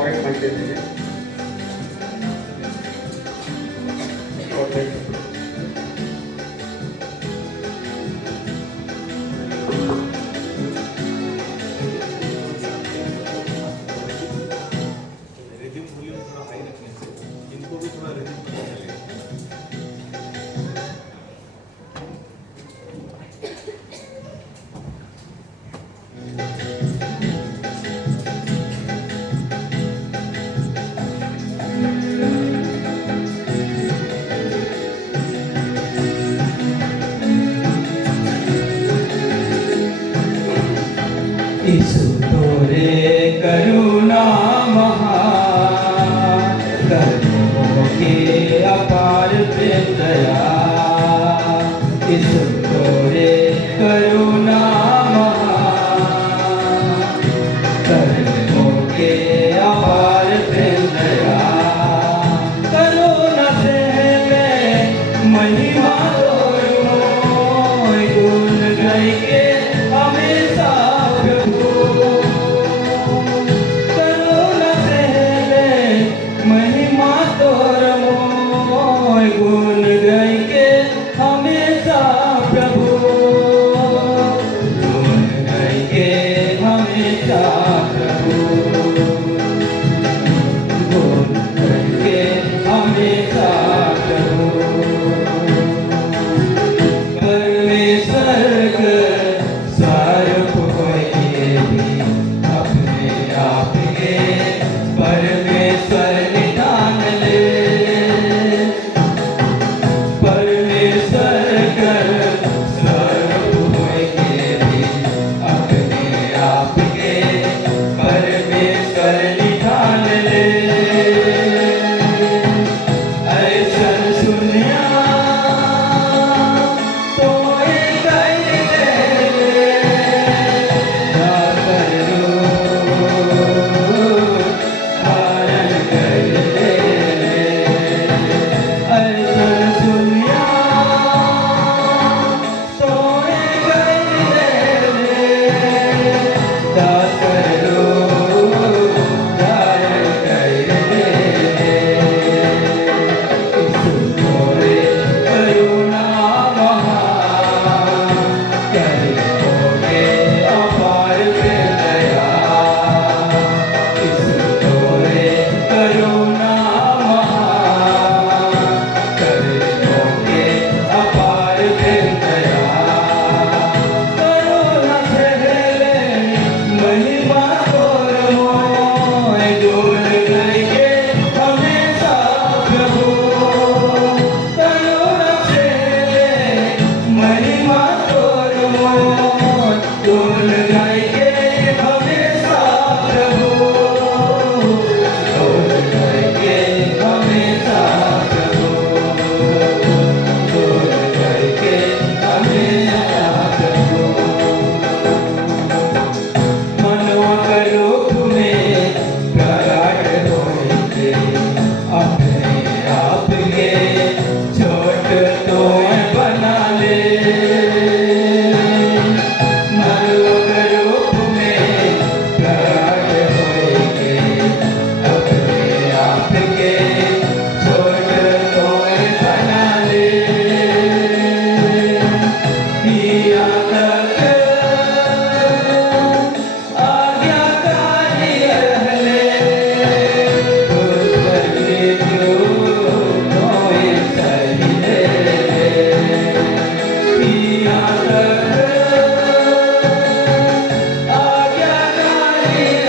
Oil मत दे दीजिए। और देखिए रिदम वॉल्यूम थोड़ा हाई रखने से इनको भी थोड़ा रिदम पता चलेगा। ईशु तोरे करुणा महान, कर्मों के अपार प्रेम दया। ईशु तोरे करुणा महान, कर्मों के अपार प्रेम दया। करुणा से मैं महिमा तोरूं, गुण गाई के हमेशा महिमा तोर मोय, गुण गाई के हमेशा प्रभु, गुण गाई के हमेशा प्रभु, गुण गाई के हमेशा प्रभु। परमेश्वर स्वरूप होइए भी अपने आप के परमेश्वर निधान ले। परमेश्वर स्वरूप होइए भी अपने आप के परमेश्वर निधान ले। ऐसन सुनिया तो आज्ञाकारी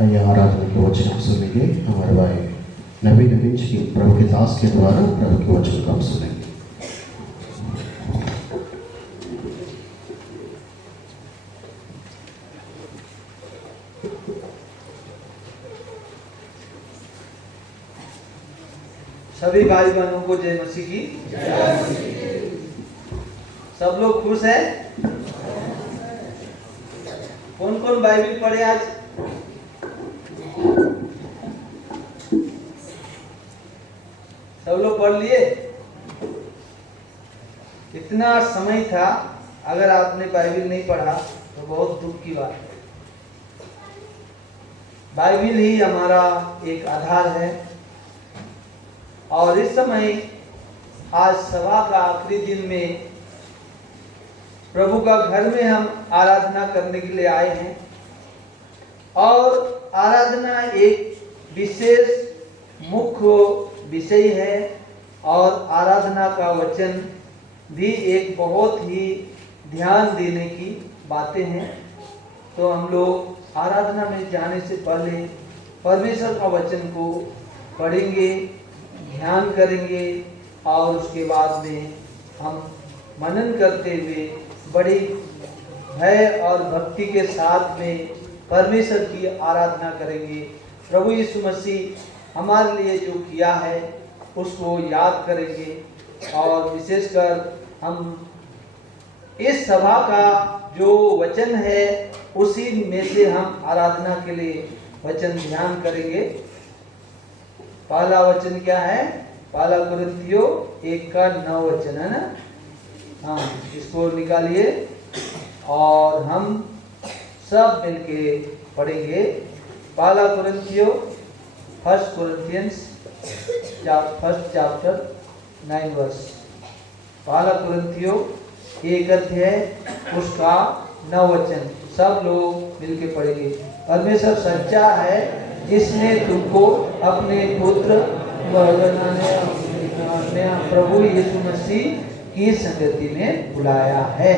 आइए आराधना के वचन को सुनेंगे। हमारे भाई नवीन विंच की प्रभु के दास के द्वारा प्रभु के वचन को हम सुनेंगे। सभी भाई बहनों को जय मसीह की। सब लोग खुश हैं? कौन कौन बाइबिल पढ़े आज? सब लोग पढ़ लिए? इतना समय था, अगर आपने बाइबिल नहीं पढ़ा तो बहुत दुख की बात है। बाइबिल ही हमारा एक आधार है। और इस समय आज सभा का आखिरी दिन में प्रभु का घर में हम आराधना करने के लिए आए हैं। और आराधना एक विशेष मुख्य विषय है और आराधना का वचन भी एक बहुत ही ध्यान देने की बातें हैं। तो हम लोग आराधना में जाने से पहले परमेश्वर का वचन को पढ़ेंगे, ध्यान करेंगे और उसके बाद में हम मनन करते हुए बड़ी भय और भक्ति के साथ में परमेश्वर की आराधना करेंगे। प्रभु यीशु मसीह हमारे लिए जो किया है उसको याद करेंगे। और विशेषकर हम इस सभा का जो वचन है उसी में से हम आराधना के लिए वचन ध्यान करेंगे। पहला वचन क्या है? पहला कुरिन्थियों 1:9 वचन है ना। हाँ, इसको निकालिए और हम सब मिलके पढ़ेंगे। पहला कुरिन्थियों, फर्स्ट कुरिन्थियंस फर्स्ट चैप्टर 9 वर्स। पहला कुरिन्थियों 1 अध्याय उसका 9 वचन सब लोग मिलके पढ़ेंगे। परमेश्वर सच्चा है, इसने तुमको अपने पुत्र प्रभु यीशु मसीह की संगति में बुलाया है।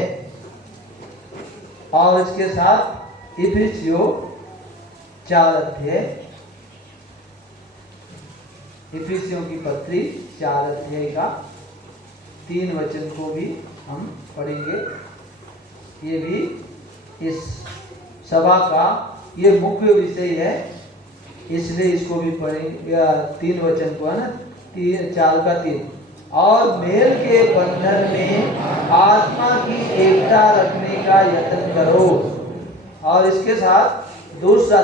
और इसके साथ इफिसियों 4 अध्याय, इफिसियों की पत्री 4 अध्याय का 3 वचन को भी हम पढ़ेंगे। ये भी इस सभा का ये मुख्य विषय है, इसलिए इसको भी पढ़ेंगे। 3 वचन को है ना, 4 का 3। और मेल के बंधन में आत्मा की एकता रखने का यत्न करो। और इसके साथ दूसरा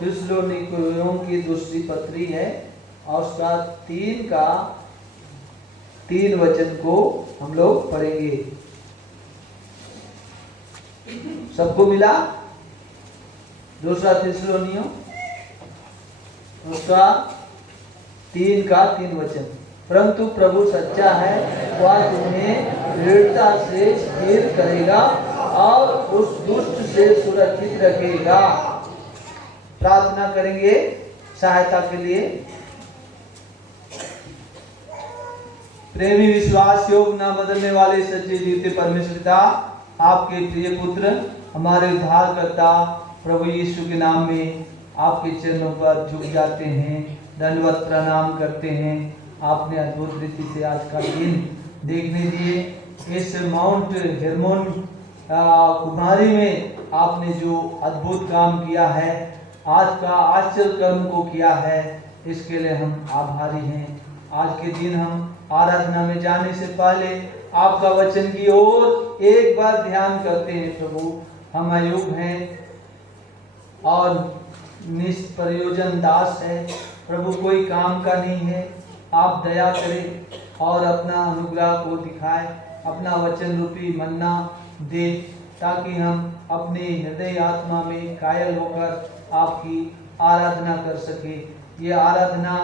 थिस्सलुनीकियों की दूसरी पत्री है और उसका 3 का 3 वचन को हम लोग पढ़ेंगे। सबको मिला? दूसरा थिस्सलुनीकियों उसका 3 का 3 वचन। परंतु प्रभु सच्चा है, वह तुम्हें दृढ़ता से स्थिर करेगा और उस दुष्ट से सुरक्षित रखेगा। प्रार्थना करेंगे सहायता के लिए। प्रेमी, विश्वास योग न बदलने वाले सच्चे जीते परमेश्वर पिता, आपके प्रिय पुत्र हमारे उद्धारकर्ता प्रभु यीशु के नाम में आपके चरणों पर झुक जाते हैं, दंडवत प्रणाम करते हैं। आपने अद्भुत रीति से आज का दिन देखने दिए। इस माउंट हेर्मोन कुमारी में आपने जो अद्भुत काम किया है, आज का आश्चर्य कर्म को किया है, इसके लिए हम आभारी हैं। आज के दिन हम आराधना में जाने से पहले आपका वचन की ओर एक बार ध्यान करते हैं। प्रभु, हम अयोग्य हैं और निष्प्रयोजन दास है। प्रभु, कोई काम का नहीं है। आप दया करें और अपना अनुग्रह को दिखाएं, अपना वचन रूपी मन्ना दे, ताकि हम अपने हृदय आत्मा में कायल होकर आपकी आराधना कर सके। ये आराधना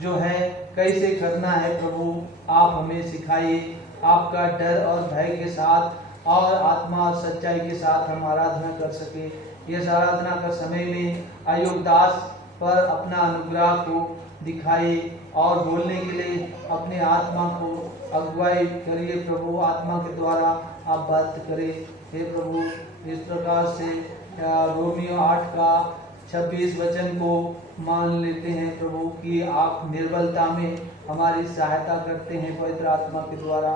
जो है कैसे करना है प्रभु, आप हमें सिखाइए। आपका डर और भय के साथ और आत्मा और सच्चाई के साथ हम आराधना कर सके। इस आराधना का समय में अयोग्य दास पर अपना अनुग्रह को दिखाइए और बोलने के लिए अपने आत्मा को अगुवाई करिए प्रभु। आत्मा के द्वारा आप बात करें हे प्रभु। इस प्रकार से रोमियो 8 का 26 वचन को मान लेते हैं प्रभु कि आप निर्बलता में हमारी सहायता करते हैं। पवित्र आत्मा के द्वारा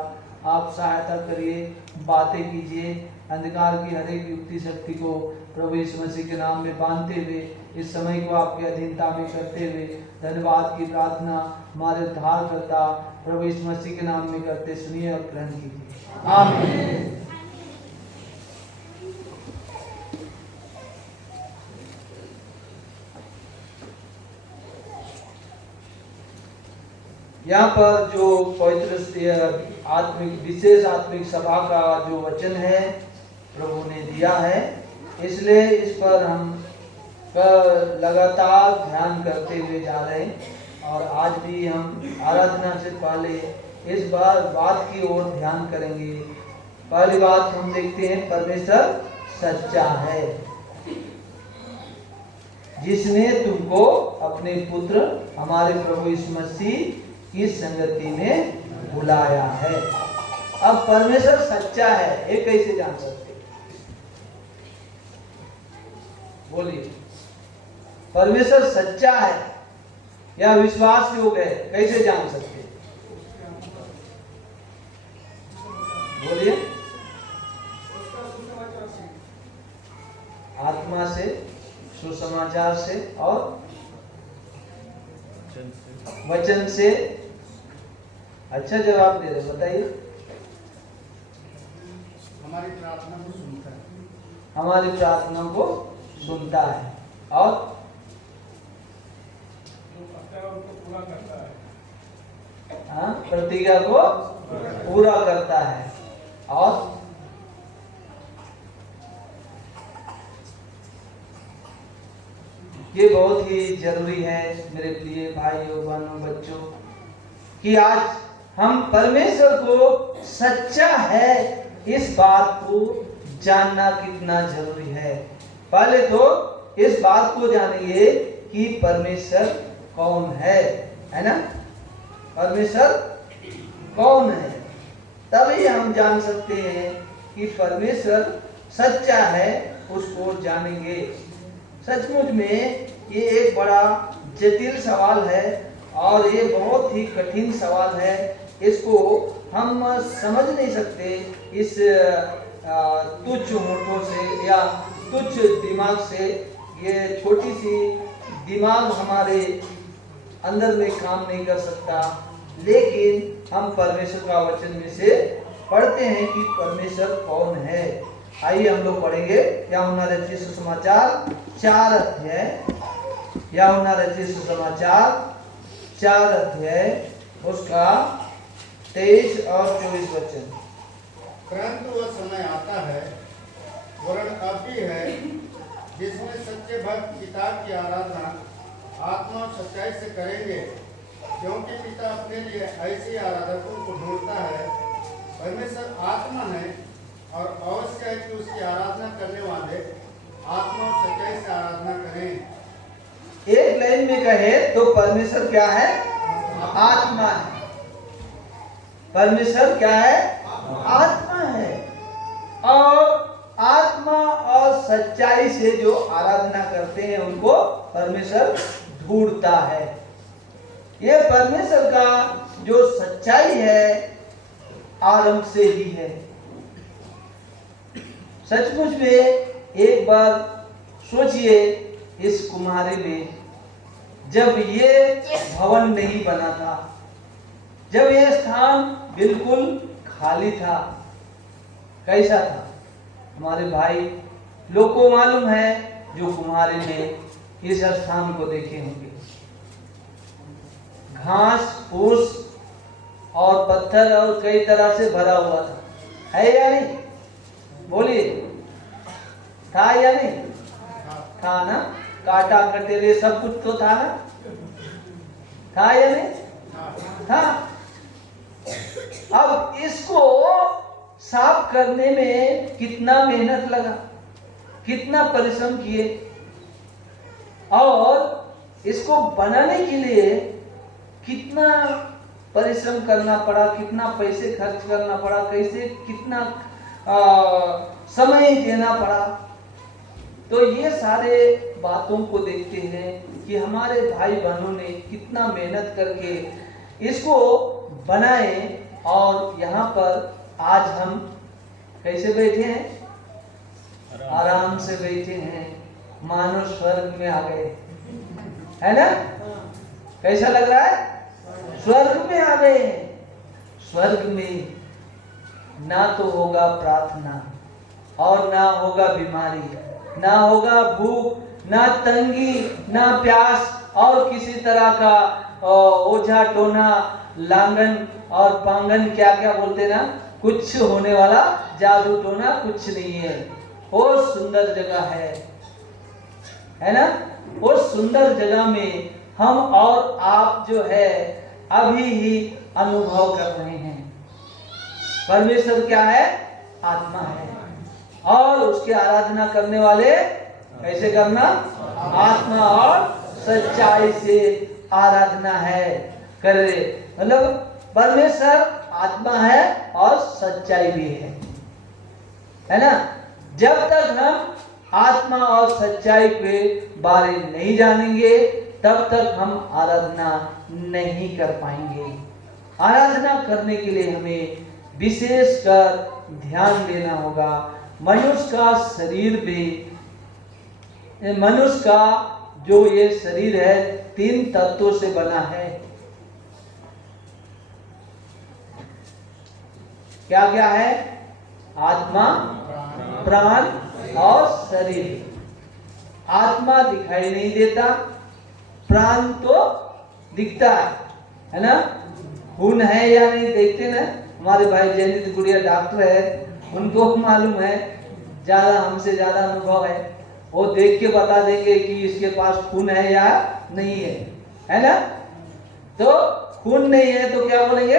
आप सहायता करिए, बातें कीजिए, अंधकार की हर एक युक्ति शक्ति को प्रभु यीशु मसीह के नाम में बांधते हुए इस समय को आपके अधीनता में करते हुए धन्यवाद की प्रार्थना हमारे उद्धारकर्ता प्रभु यीशु मसीह के नाम में करते सुनिए और ग्रहण कीजिए। आमीन। यहाँ पर जो पवित्र आत्मिक विशेष आत्मिक सभा का जो वचन है प्रभु ने दिया है, इसलिए इस पर हम लगातार ध्यान करते हुए जा रहे हैं। और आज भी हम आराधना से पहले इस बात की ओर ध्यान करेंगे। पहली बात हम देखते हैं, परमेश्वर सच्चा है जिसने तुमको अपने पुत्र हमारे प्रभु यीशु मसीह की संगति में बुलाया है। अब परमेश्वर सच्चा है, ये कैसे जान सकते? बोलिए, परमेश्वर सच्चा है या विश्वास योग्य है, कैसे जान सकते? बोलिए। आत्मा से, सुसमाचार से और वचन से। अच्छा जवाब दे रहे, बताइए। हमारी प्रार्थना को सुनता है। हमारी प्रार्थना को सुनता है और पूरा करता है। हाँ, प्रतिज्ञा को पूरा करता है। और ये बहुत ही जरूरी है मेरे प्रिय भाइयों बहनों बच्चों कि आज हम परमेश्वर को सच्चा है इस बात को जानना कितना जरूरी है। पहले तो इस बात को जानिए कि परमेश्वर कौन है ना? परमेश्वर कौन है, तभी हम जान सकते हैं कि परमेश्वर सच्चा है, उसको जानेंगे। सचमुच में ये एक बड़ा जटिल सवाल है और ये बहुत ही कठिन सवाल है। इसको हम समझ नहीं सकते इस तुच्छ होठों से या तुच्छ दिमाग से। ये छोटी सी दिमाग हमारे अंदर में काम नहीं कर सकता, लेकिन हम परमेश्वर का वचन में से पढ़ते हैं कि परमेश्वर कौन है। आइए हम लोग पढ़ेंगे यूहन्ना रचित सुसमाचार 4 अध्याय, यूहन्ना रचित सुसमाचार 4 अध्याय उसका 23 और 24 वचन। परंतु वह समय आता है, वरन अब भी है, जिसमें सच्चे भक्त पिता की आराधना आत्मा और सच्चाई से करेंगे, क्योंकि पिता अपने लिए ऐसे आराधकों को ढूंढता है। परमेश्वर आत्मा है और अवश्य है कि उसकी आराधना करने वाले आत्मा और सच्चाई से आराधना करें। एक लाइन में कहे तो परमेश्वर क्या है? आत्मा है। परमेश्वर क्या है? आत्मा है। और आत्मा और सच्चाई से जो आराधना करते हैं उनको परमेश्वर ढूंढता है। ये परमेश्वर का जो सच्चाई है आरंभ से ही है। सचमुच में एक बार सोचिए, इस कुम्हारे में जब ये भवन नहीं बना था, जब यह स्थान बिल्कुल खाली था, कैसा था? हमारे भाई लोग को मालूम है जो कुम्हारे ने इस स्थान को देखे होंगे। घास फूस और पत्थर और कई तरह से भरा हुआ था, है या नहीं? बोलिए, था या नहीं? था ना? काटा कटेले सब कुछ तो था ना? था या नहीं? था। अब इसको साफ करने में कितना मेहनत लगा, कितना परिश्रम किए, और इसको बनाने के लिए कितना परिश्रम करना पड़ा, कितना पैसे खर्च करना पड़ा, कैसे कितना समय देना पड़ा। तो ये सारे बातों को देखते हैं कि हमारे भाई बहनों ने कितना मेहनत करके इसको बनाए और यहाँ पर आज हम कैसे बैठे हैं? आराम से बैठे हैं, मानो स्वर्ग में आ गए, है ना? कैसा लग रहा है? स्वर्ग में आ गए हैं। स्वर्ग में ना तो होगा प्रार्थना और ना होगा बीमारी, ना होगा भूख, ना तंगी, ना प्यास और किसी तरह का ओझा टोना, लांगन और पांगन, क्या क्या बोलते ना, कुछ होने वाला जादू टोना कुछ नहीं है। वो सुंदर जगह है ना? वो सुंदर जगह में हम और आप जो है अभी ही अनुभव कर रहे हैं। परमेश्वर क्या है? आत्मा है, और उसकी आराधना करने वाले कैसे करना? आत्मा और सच्चाई से आराधना है करे। मतलब परमेश्वर आत्मा है और सच्चाई भी है ना? जब तक हम आत्मा और सच्चाई के बारे नहीं जानेंगे तब तक हम आराधना नहीं कर पाएंगे। आराधना करने के लिए हमें विशेषकर ध्यान देना होगा। मनुष्य का शरीर भी, मनुष्य का जो ये शरीर है 3 तत्वों से बना है। क्या क्या है? आत्मा, प्राण और शरीर। आत्मा दिखाई नहीं देता, प्राण तो दिखता है ना? खून है या नहीं देखते ना? हमारे भाई जयंत गुड़िया डॉक्टर है, उनको मालूम है, ज्यादा हमसे ज्यादा अनुभव है। वो देख के बता देंगे कि इसके पास खून है या नहीं है ना? तो खून नहीं है तो क्या बोलेंगे?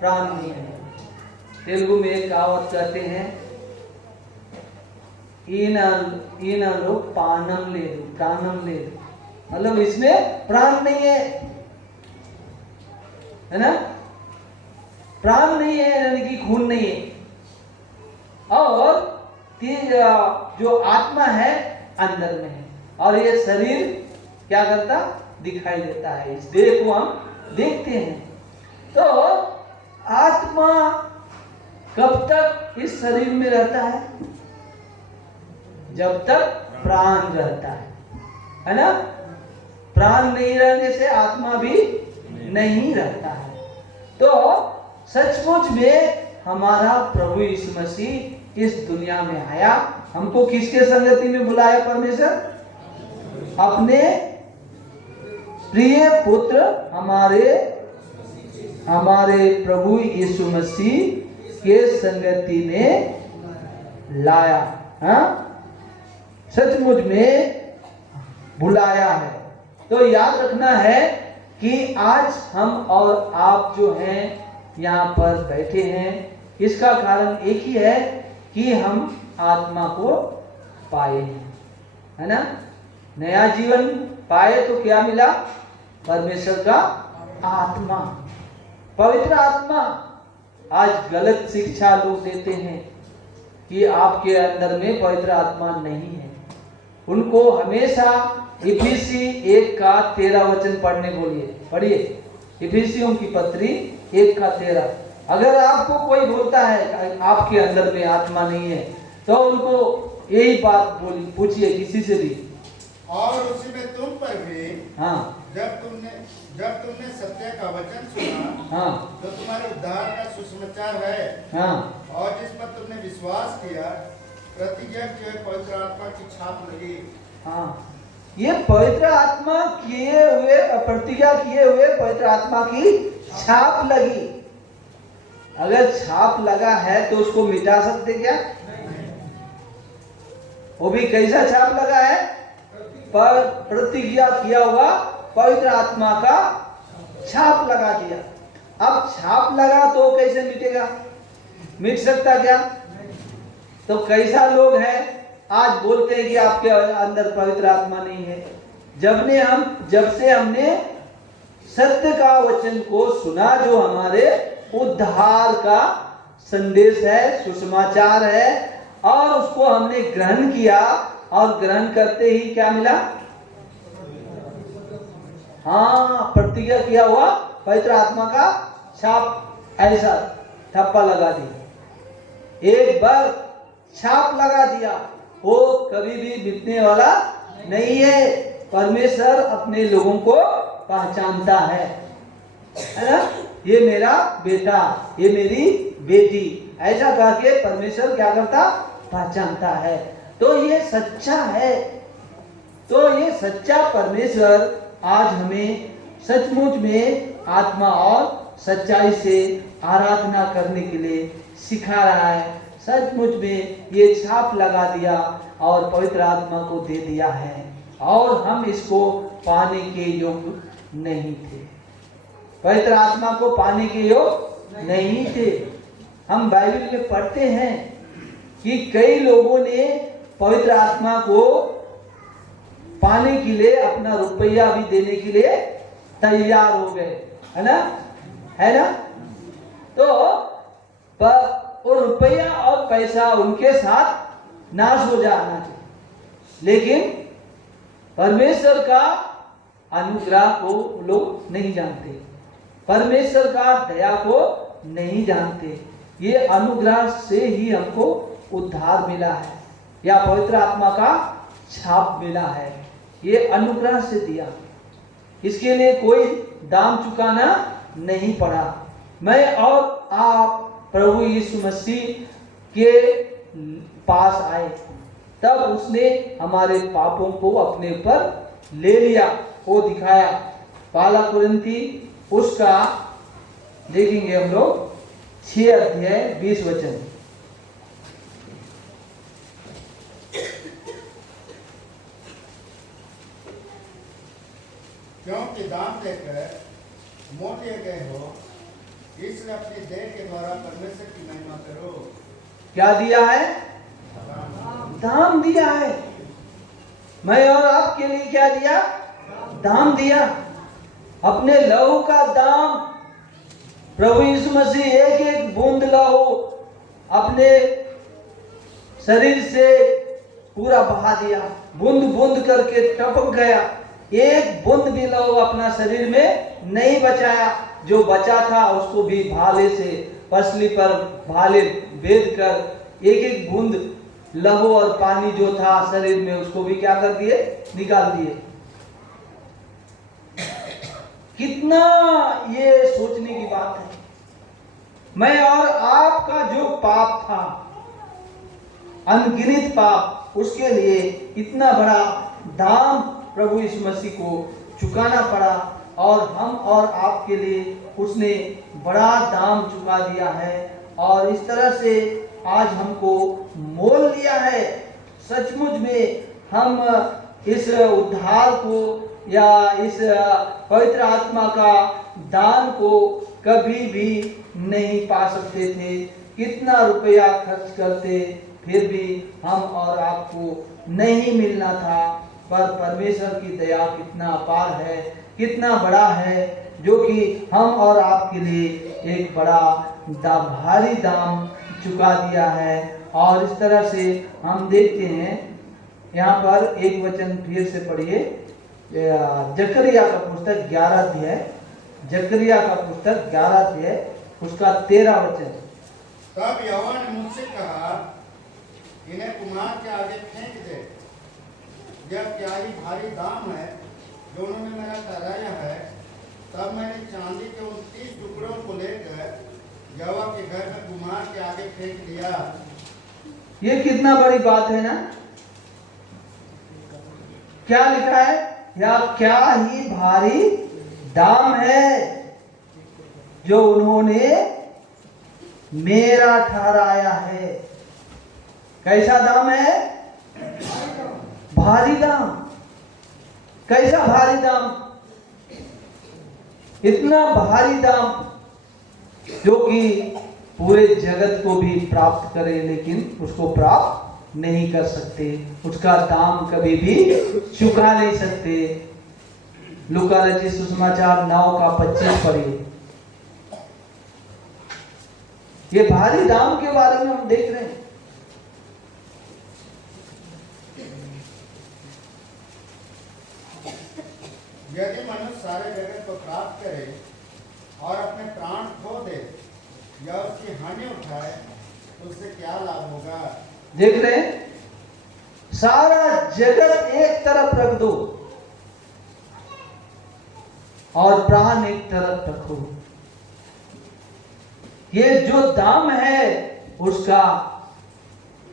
प्राण नहीं है। तेलुगु में एक कहावत कहते हैं, इन लोग पानम ले दो, प्राणम ले दो, मतलब इसमें प्राण नहीं है ना? प्राण नहीं है यानी कि खून नहीं है। और जो आत्मा है अंदर में है, और ये शरीर क्या करता? दिखाई देता है। इस देह को हम देखते हैं। तो आत्मा कब तक इस शरीर में रहता है? जब तक प्राण रहता है ना? प्राण नहीं रहने से आत्मा भी नहीं रहता है। तो सचमुच में हमारा प्रभु यीशु मसीह इस दुनिया में आया। हमको किसके संगति में बुलाया परमेश्वर? अपने प्रिय पुत्र हमारे प्रभु यीशु मसीह के संगति में लाया। हाँ, सचमुच में बुलाया है। तो याद रखना है कि आज हम और आप जो हैं यहाँ पर बैठे हैं, इसका कारण एक ही है कि हम आत्मा को पाए हैं, है ना? नया जीवन पाए तो क्या मिला? परमेश्वर का आत्मा, पवित्र आत्मा। आज गलत शिक्षा लोग देते हैं कि आपके अंदर में पवित्र आत्मा नहीं है। उनको हमेशा इफिसी 1:13 पढ़ने बोलिए। पढ़िए इफिसियों की पत्री 1:13। अगर आपको कोई बोलता है आपके अंदर में आत्मा नहीं है तो उनको यही बात पूछिए किसी से भी। और उसी में तुम पर भी, हाँ, जब तुमने सत्य का वचन सुना, हाँ, जो तुम्हारे उद्धार का सुसमाचार है, हाँ, और जिस पर तुमने विश्वास किया, प्रतिज्ञा किए पवित्र आत्मा की छाप लगी। हाँ, ये पवित्र आत्मा किए हुए, प्रतिज्ञा किए हुए पवित्र आत्मा की छाप लगी। अगर छाप लगा है तो उसको मिटा सकते क्या? वो भी कैसा छाप लगा है? पर प्रतिज्ञा किया हुआ पवित्र आत्मा का छाप लगा दिया। अब छाप लगा तो कैसे मिटेगा? मिट सकता क्या? तो कैसा लोग हैं आज बोलते हैं कि आपके अंदर पवित्र आत्मा नहीं है। जब से हमने सत्य का वचन को सुना, जो हमारे उद्धार का संदेश है, सुसमाचार है, और उसको हमने ग्रहण किया, और ग्रहण करते ही क्या मिला? हाँ, प्रतिज्ञा किया हुआ पवित्र आत्मा का छाप ऐसा ठप्पा लगा दिया। एक बार छाप लगा दिया, वो कभी भी मिटने वाला नहीं है। परमेश्वर अपने लोगों को पहचानता है ना? ये मेरा बेटा, ये मेरी बेटी, ऐसा कह के परमेश्वर क्या करता? पहचानता है। तो ये सच्चा है। तो ये सच्चा परमेश्वर आज हमें सचमुच में आत्मा और सच्चाई से आराधना करने के लिए सिखा रहा है। सचमुच में ये छाप लगा दिया और पवित्र आत्मा को दे दिया है, और हम इसको पाने के योग्य नहीं थे। पवित्र आत्मा को पाने के योग्य नहीं थे। हम बाइबल में पढ़ते हैं कि कई लोगों ने पवित्र आत्मा को पाने के लिए अपना रुपया भी देने के लिए तैयार हो गए, है ना? है ना? तो वो रुपया और पैसा उनके साथ नाश हो जाना चाहिए, लेकिन परमेश्वर का अनुग्रह को लोग नहीं जानते, परमेश्वर का दया को नहीं जानते। ये अनुग्रह से ही हमको उद्धार मिला है, या पवित्र आत्मा का छाप मिला है। ये अनुग्रह से दिया, इसके लिए कोई दाम चुकाना नहीं पड़ा। मैं और आप प्रभु यीशु मसीह के पास आए, तब उसने हमारे पापों को अपने ऊपर ले लिया, वो दिखाया। पहला कुरिन्थी उसका देखेंगे हम लोग 6 अध्याय 20 वचन। क्योंकि दाम देकर मोल लिए गए हो, इसलिए अपनी देह के द्वारा परमेश्वर की महिमा करो। क्या दिया है? दाम दिया है। मैं और आपके लिए क्या दिया? दाम दिया। अपने लहू का दाम प्रभु यीशु मसीह एक एक बूंद लहू अपने शरीर से पूरा बहा दिया, बूंद बूंद करके टपक गया। एक बूंद भी लहू अपना शरीर में नहीं बचाया। जो बचा था उसको भी भाले से, पसली पर भाले बेध कर एक एक बूंद लहू और पानी जो था शरीर में, उसको भी क्या कर दिए? निकाल दिए। कितना ये सोचने की बात है। मैं और आपका जो पाप था, अनगिनत पाप, उसके लिए इतना बड़ा दाम प्रभु यीशु मसीह को चुकाना पड़ा, और हम और आपके लिए उसने बड़ा दाम चुका दिया है। और इस तरह से आज हमको मोल लिया है। सचमुच में हम इस उद्धार को या इस पवित्र आत्मा का दान को कभी भी नहीं पा सकते थे। कितना रुपया खर्च करते, फिर भी हम और आपको नहीं मिलना था। पर परमेश्वर की दया कितना अपार है, कितना बड़ा है, जो कि हम और आपके लिए एक बड़ा भारी दाम चुका दिया है। और इस तरह से हम देखते हैं, यहाँ पर एक वचन फिर से पढ़िए, जकरिया का पुस्तक 11 अध्याय, जकरिया का पुस्तक 11 अध्याय उसका 13 वचन। तब यहोवा ने मुझसे कहा, इन्हें कुम्हार के आगे फेंक दे। यह क्या ही भारी दाम है जो उन्होंने मेरा ठहराया है। तब मैंने चांदी के उन 30 टुकड़ों को लेकर यहोवा के घर में कुम्हार के आगे फेंक दिया। ये कितना बड़ी बात है ना। क्या लिखा है? या क्या ही भारी दाम है जो उन्होंने मेरा ठहराया है। कैसा दाम है? भारी दाम। कैसा भारी दाम? इतना भारी दाम जो कि पूरे जगत को भी प्राप्त करे, लेकिन उसको प्राप्त नहीं कर सकते। उसका दाम कभी भी चुका नहीं सकते। लूका रचित सुसमाचार 9:25 पढ़िए। ये भारी दाम के बारे में हम देख रहे हैं। यदि मनुष्य सारे जगत को प्राप्त करे और अपने प्राण खो दे या उसकी हानि उठाए तो उससे क्या लाभ होगा? देख रहे हैं, सारा जगत एक तरफ रख दो और प्राण एक तरफ रखो। ये जो दाम है उसका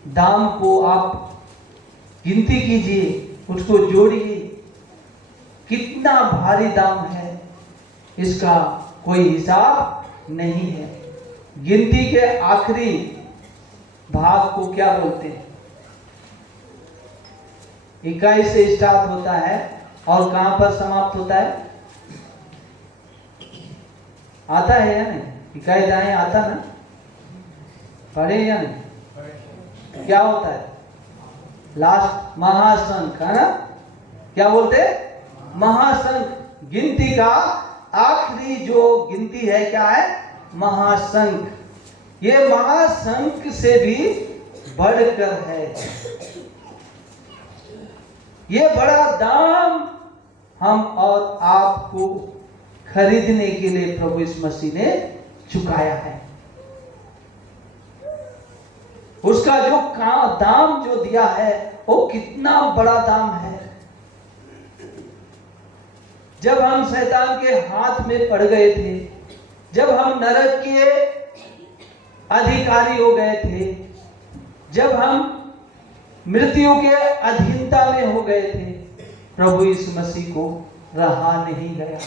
दाम को आप गिनती कीजिए, उसको जोड़िए, कितना भारी दाम है, इसका कोई हिसाब नहीं है। गिनती के आखिरी भाग को क्या बोलते हैं? 21 से स्टार्ट होता है और कहां पर समाप्त होता है? आता है या नहीं? 21 दाएं आता ना? पढ़े या नहीं? क्या होता है? लास्ट महासंख है ना? क्या बोलते हैं? महासंख। गिनती का आखिरी जो गिनती है क्या है? महासंख। ये महासंख से भी बढ़कर है। ये बड़ा दाम हम और आपको खरीदने के लिए प्रभु यीशु मसीह ने चुकाया है। उसका जो दाम जो दिया है वो कितना बड़ा दाम है। जब हम शैतान के हाथ में पड़ गए थे, जब हम नरक के अधिकारी हो गए थे, जब हम मृत्यु के अधीनता में हो गए थे, प्रभु यीशु मसीह को रहा नहीं गया।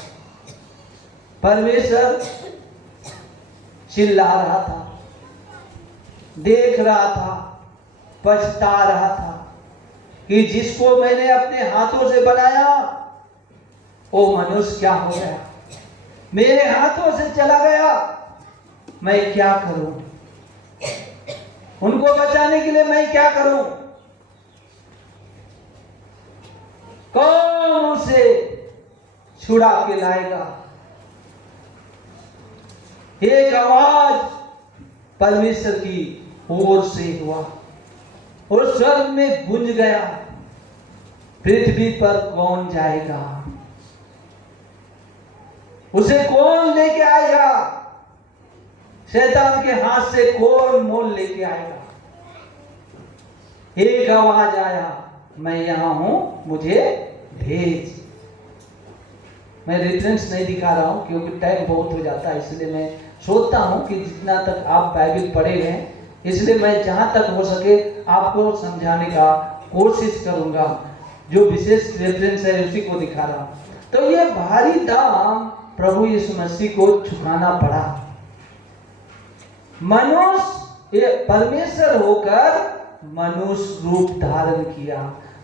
परमेश्वर चिल्ला रहा था, देख रहा था, पछता रहा था कि जिसको मैंने अपने हाथों से बनाया वो मनुष्य क्या हो गया, मेरे हाथों से चला गया, मैं क्या करूं? उनको बचाने के लिए मैं क्या करूं? कौन उसे छुड़ा के लाएगा? एक आवाज परमेश्वर की ओर से हुआ और स्वर्ग में गूंज गया, पृथ्वी पर कौन जाएगा? उसे कौन लेके आएगा? शैतान के हाथ से कौन मोल लेके आएगा? एक आवाज आया, मैं यहां हूं, मुझे भेज। मैं रेफरेंस नहीं दिखा रहा हूं क्योंकि टाइम बहुत हो जाता है, इसलिए मैं सोचता हूं कि जितना तक आप बाइबल पढ़े हैं, इसलिए मैं जहां तक हो सके आपको समझाने का कोशिश करूंगा। जो विशेष रेफरेंस है उसी को दिखा रहा हूं। तो ये भारी दाम प्रभु यीशु मसीह को चुकाना पड़ा। मनुष्य ये परमेश्वर होकर मनुष्य रूप धारण किया,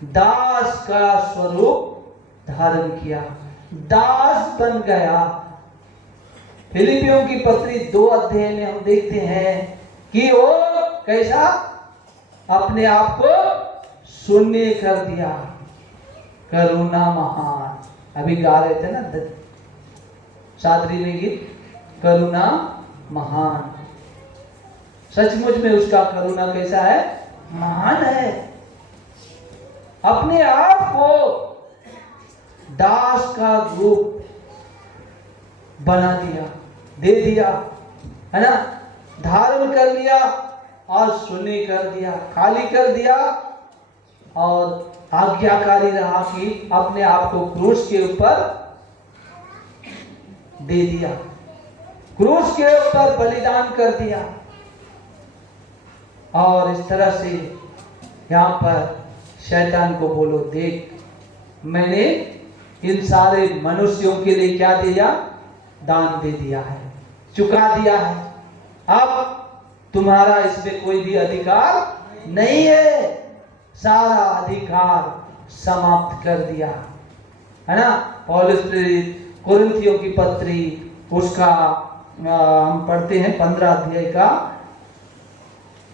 दास का स्वरूप धारण किया, दास बन गया। फिलिपियों की पत्री 2 अध्याय में हम देखते हैं कि वो कैसा अपने आप को शून्य कर दिया। करुणा महान, अभी गा रहे थे ना सादरी में गीत, करुणा महान। सचमुच में उसका करुणा कैसा है? महान है। अपने आप को दास का रूप बना दिया, दे दिया, है ना? धारण कर लिया और शून्य कर दिया, खाली कर दिया और आज्ञाकारी रहा कि अपने आप को क्रूस के ऊपर दे दिया, क्रूस के ऊपर बलिदान कर दिया। और इस तरह से यहां पर शैतान को बोलो, देख मैंने इन सारे मनुष्यों के लिए क्या दिया? दान दे दिया है, चुका दिया है। अब तुम्हारा इसमें कोई भी अधिकार नहीं है, सारा अधिकार समाप्त कर दिया, है ना? पौलुस कुरिन्थियों की पत्री उसका हम पढ़ते हैं 15 अध्याय का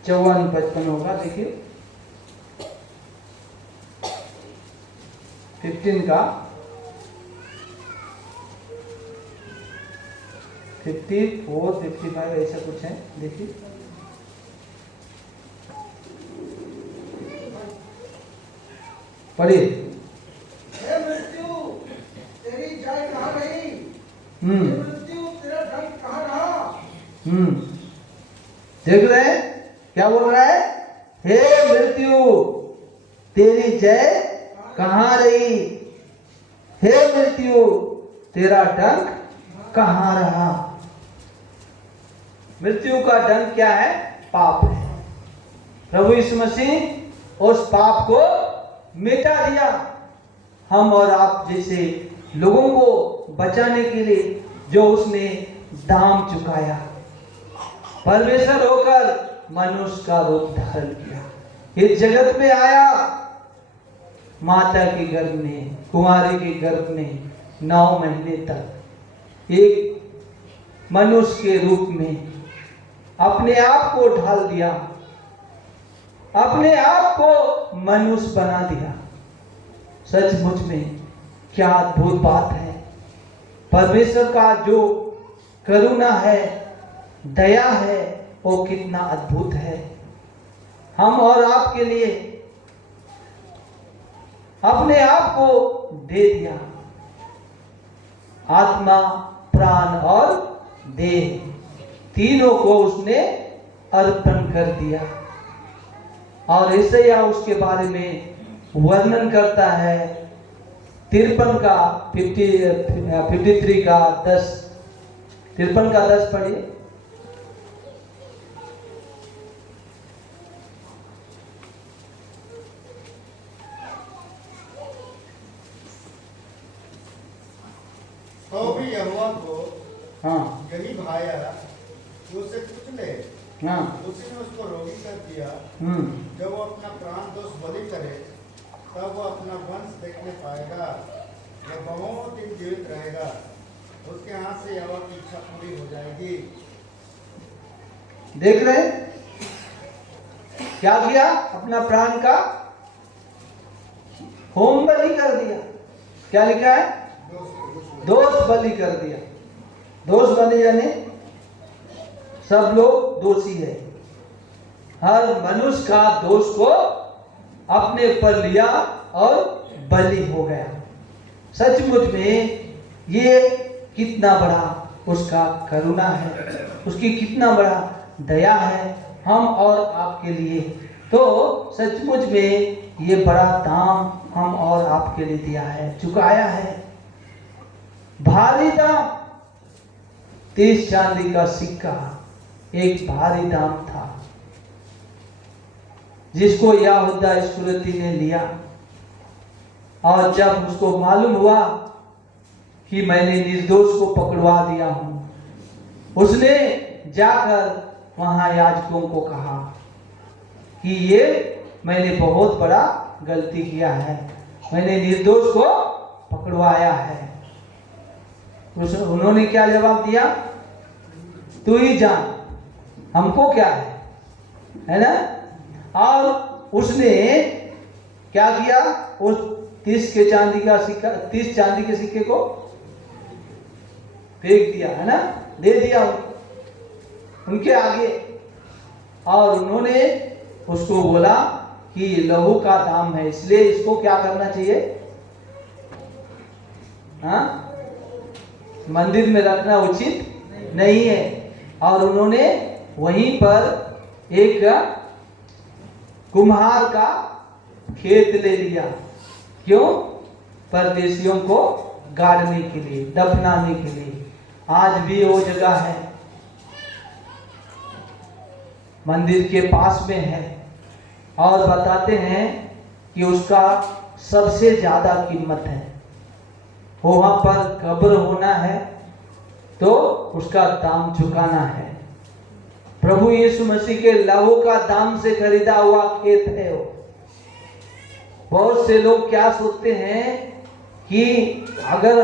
54-55 होगा, देखिए 15 का 54, 55 ऐसा कुछ है, देखिए। पढ़िए। हे मृत्यु, तेरी जय कहाँ गई? हे मृत्यु, तेरा डंक कहाँ रहा? देख रहे हैं क्या बोल रहा है? हे मृत्यु, तेरी जय कहाँ रही? हे मृत्यु, तेरा डंक कहाँ रहा? मृत्यु का डंक क्या है? पाप है। प्रभु यीशु मसीह उस पाप को मिटा दिया। हम और आप जैसे लोगों को बचाने के लिए जो उसने दाम चुकाया, परमेश्वर होकर मनुष्य का रूप धारण किया, इस जगत में आया, माता के गर्भ में, कुंवारी के गर्भ में 9 महीने तक एक मनुष्य के रूप में अपने आप को ढाल दिया, अपने आप को मनुष्य बना दिया। सचमुच में क्या अद्भुत बात है। परमेश्वर का जो करुणा है, दया है, वो कितना अद्भुत है। हम और आपके लिए अपने आप को दे दिया, आत्मा, प्राण और देह तीनों को उसने अर्पण कर दिया। और यशायाह उसके बारे में वर्णन करता है 53 का 53 का 10, 53 का 10 पढ़िए। तो भी यहोवा को हाँ यही भाया कि उसे कुछ ले। हाँ उसी ने उसको रोगी कर दिया। जब वो अपना प्राण दोष बलि करे, तब वो अपना वंश देखने पाएगा। वह बहुत दिन जीवित रहेगा। उसके हाथ से यहोवा की इच्छा पूरी हो जाएगी। देख रहे क्या किया? अपना प्राण का होम बलि कर दिया। क्या लिखा है? दोष बलि कर दिया। दोष बलि यानी सब लोग दोषी है। हर मनुष्य का दोष को अपने ऊपर लिया और बलि हो गया। सचमुच में ये कितना बड़ा उसका करुणा है, उसकी कितना बड़ा दया है हम और आपके लिए। तो सचमुच में ये बड़ा दाम हम और आपके लिए दिया है, चुकाया है। भारी दाम, 30 चांदी का सिक्का एक भारी दाम था, जिसको यहूदा इस्करियोती ने लिया। और जब उसको मालूम हुआ कि मैंने निर्दोष को पकड़वा दिया हूं, उसने जाकर वहां याजकों को कहा कि ये मैंने बहुत बड़ा गलती किया है, मैंने निर्दोष को पकड़वाया है। उन्होंने क्या जवाब दिया? तू ही जान, हमको क्या है ना? और उसने क्या किया? उस 30 चांदी के सिक्के को फेंक दिया, है ना, दे दिया उनके आगे। और उन्होंने उसको बोला कि लहू का दाम है, इसलिए इसको क्या करना चाहिए? हाँ, मंदिर में रखना उचित नहीं है। और उन्होंने वहीं पर एक कुम्हार का खेत ले लिया। क्यों? परदेशियों को गाड़ने के लिए, दफनाने के लिए। आज भी वो जगह है, मंदिर के पास में है। और बताते हैं कि उसका सबसे ज्यादा कीमत है। वहां पर कब्र होना है तो उसका दाम चुकाना है। प्रभु यीशु मसीह के लहू का दाम से खरीदा हुआ खेत है वो। बहुत से लोग क्या सोचते हैं कि अगर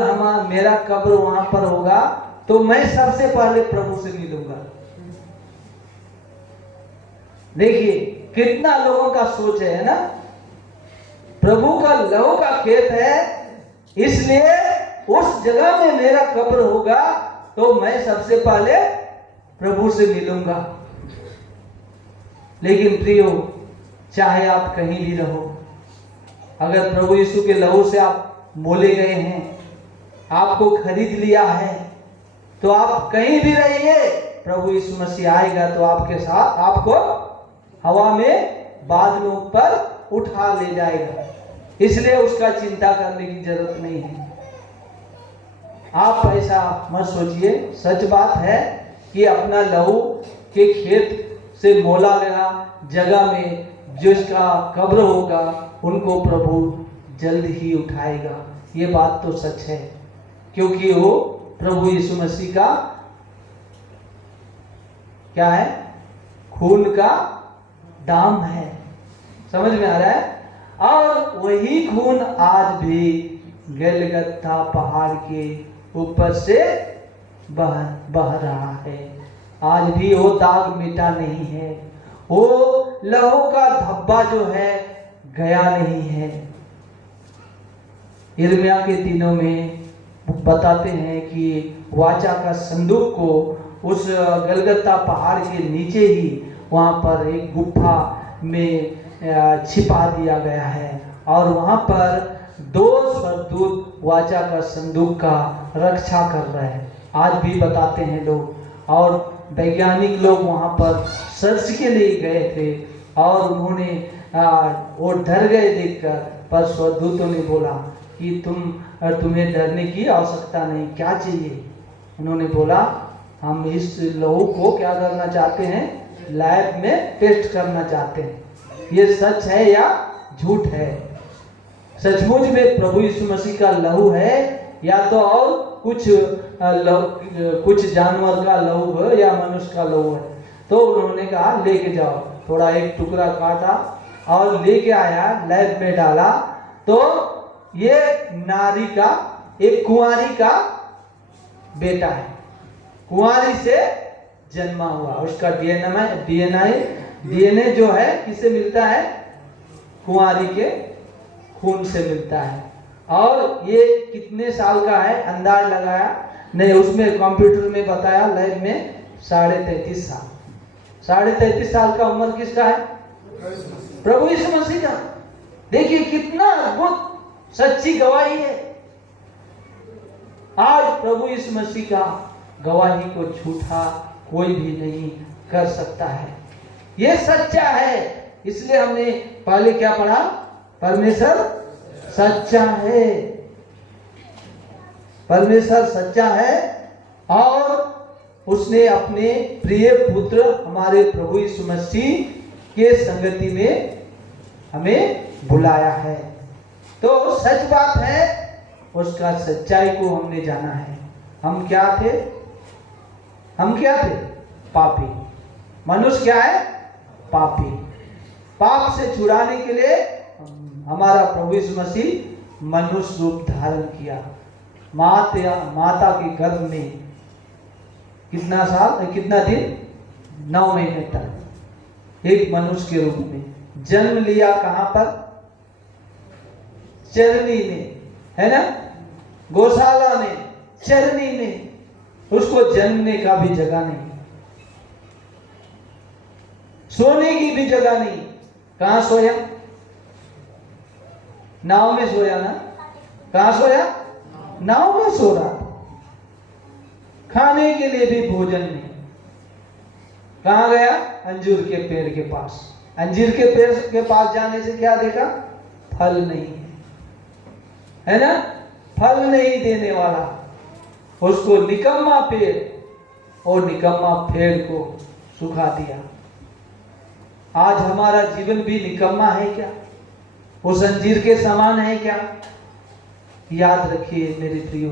मेरा कब्र वहां पर होगा तो मैं सबसे पहले प्रभु से मिलूंगा। देखिए कितना लोगों का सोच है ना? प्रभु का लहू का खेत है, इसलिए उस जगह में मेरा कब्र होगा तो मैं सबसे पहले प्रभु से मिलूंगा। लेकिन प्रियो, चाहे आप कहीं भी रहो, अगर प्रभु यीशु के लहू से आप मोले गए हैं, आपको खरीद लिया है, तो आप कहीं भी रहिए, प्रभु यीशु मसीह आएगा तो आपके साथ आपको हवा में बादलों पर उठा ले जाएगा। इसलिए उसका चिंता करने की जरूरत नहीं है। आप ऐसा मत सोचिए। सच बात है कि अपना लहू के खेत से मोला गया जगह में जिसका कब्र होगा, उनको प्रभु जल्द ही उठाएगा। ये बात तो सच है, क्योंकि वो प्रभु यीशु मसीह का क्या है? खून का दाम है। समझ में आ रहा है? और वही खून आज भी गलगथा पहाड़ के ऊपर से बह रहा है। आज भी वो दाग मिटा नहीं है, वो लहू का धब्बा जो है गया नहीं है। यिर्मयाह के दिनों में बताते हैं कि वाचा का संदूक को उस गलगथा पहाड़ के नीचे ही वहां पर एक गुफा में छिपा दिया गया है, और वहां पर 2 स्वर्गदूत वाचा का संदूक का रक्षा कर रहे हैं। आज भी बताते हैं लोग, और वैज्ञानिक लोग वहां पर सर्च के लिए गए थे, और उन्होंने वो डर गए देखकर, पर स्वर्गदूतों ने बोला कि तुम्हें डरने की आवश्यकता नहीं, क्या चाहिए? उन्होंने बोला, हम इस लहू को क्या करना चाहते हैं? लैब में टेस्ट करना चाहते हैं, ये सच है या झूठ है। सचमुच में प्रभु यीशु मसीह का लहू है या तो और कुछ जानवर का लहू है या मनुष्य का लहू है। तो उन्होंने कहा लेके जाओ। थोड़ा एक टुकड़ा काटा और लेके आया, लैब में डाला, तो ये नारी का, एक कुंवारी का बेटा है, कुंवारी से जन्मा हुआ। उसका डीएनए जो है किससे मिलता है? कुंवारी के खून से मिलता है। और ये कितने साल का है अंदाज लगाया नहीं, उसमें कंप्यूटर में बताया लैब में 33.5 साल। 33.5 साल का उम्र किसका है? प्रभु यीशु मसीह का। देखिए कितना अद्भुत सच्ची गवाही है। आज प्रभु यीशु मसीह का गवाही को झूठा कोई भी नहीं कर सकता है। ये सच्चा है। इसलिए हमने पहले क्या पढ़ा? परमेश्वर सच्चा है, परमेश्वर सच्चा है, और उसने अपने प्रिय पुत्र हमारे प्रभु यीशु मसीह के संगति में हमें बुलाया है। तो सच बात है, उसका सच्चाई को हमने जाना है। हम क्या थे? पापी। मनुष्य क्या है? पापी। पाप से छुड़ाने के लिए हमारा प्रभु यीशु मसीह मनुष्य रूप धारण किया। माता के गर्भ में कितना दिन? 9 महीने तक एक मनुष्य के रूप में जन्म लिया। कहां पर? चरनी में, है ना? गौशाला में, चरनी में। उसको जन्मने का भी जगह नहीं, सोने की भी जगह नहीं। कहां सोया? नाव में सोया ना? कहां सोया? नाव में सो रहा। खाने के लिए भी भोजन नहीं। कहां गया? अंजीर के पेड़ के पास। अंजीर के पेड़ के पास जाने से क्या देखा? फल नहीं है ना? फल नहीं देने वाला, उसको निकम्मा पेड़, और निकम्मा पेड़ को सुखा दिया। आज हमारा जीवन भी निकम्मा है क्या? उस अंजीर के समान है क्या? याद रखिए मेरे प्रियो,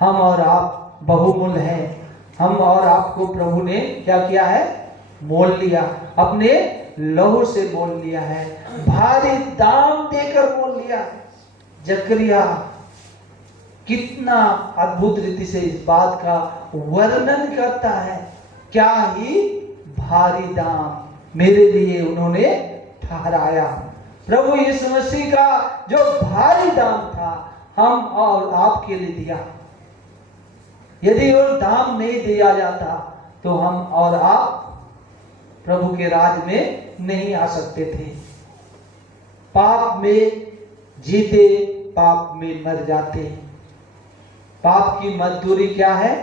हम और आप बहुमूल्य हैं। हम और आपको प्रभु ने क्या किया है? मोल लिया, अपने लहू से मोल लिया है, भारी दाम देकर मोल लिया है। जकरिया कितना अद्भुत रीति से इस बात का वर्णन करता है। क्या ही भारी दाम मेरे लिए उन्होंने ठहराया। प्रभु यीशु मसीह का जो भारी दाम था, हम और आपके लिए दिया। यदि वो दाम नहीं दिया जाता तो हम और आप प्रभु के राज में नहीं आ सकते थे। पाप में जीते, पाप में मर जाते। पाप की मजदूरी क्या है?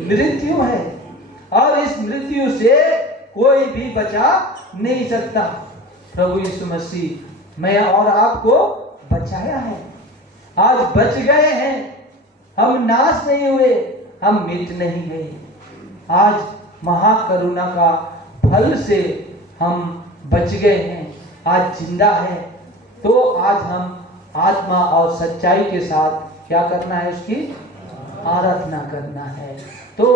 मृत्यु है, और इस मृत्यु से कोई भी बचा नहीं सकता। प्रभु यीशु मसीह मैं और आपको बचाया है, आज बच गए हैं। हम नाश नहीं हुए, हम मिट नहीं गए। आज महाकरुणा का फल से हम बच गए हैं, आज जिंदा है। तो आज हम आत्मा और सच्चाई के साथ क्या करना है? उसकी आराधना करना है। तो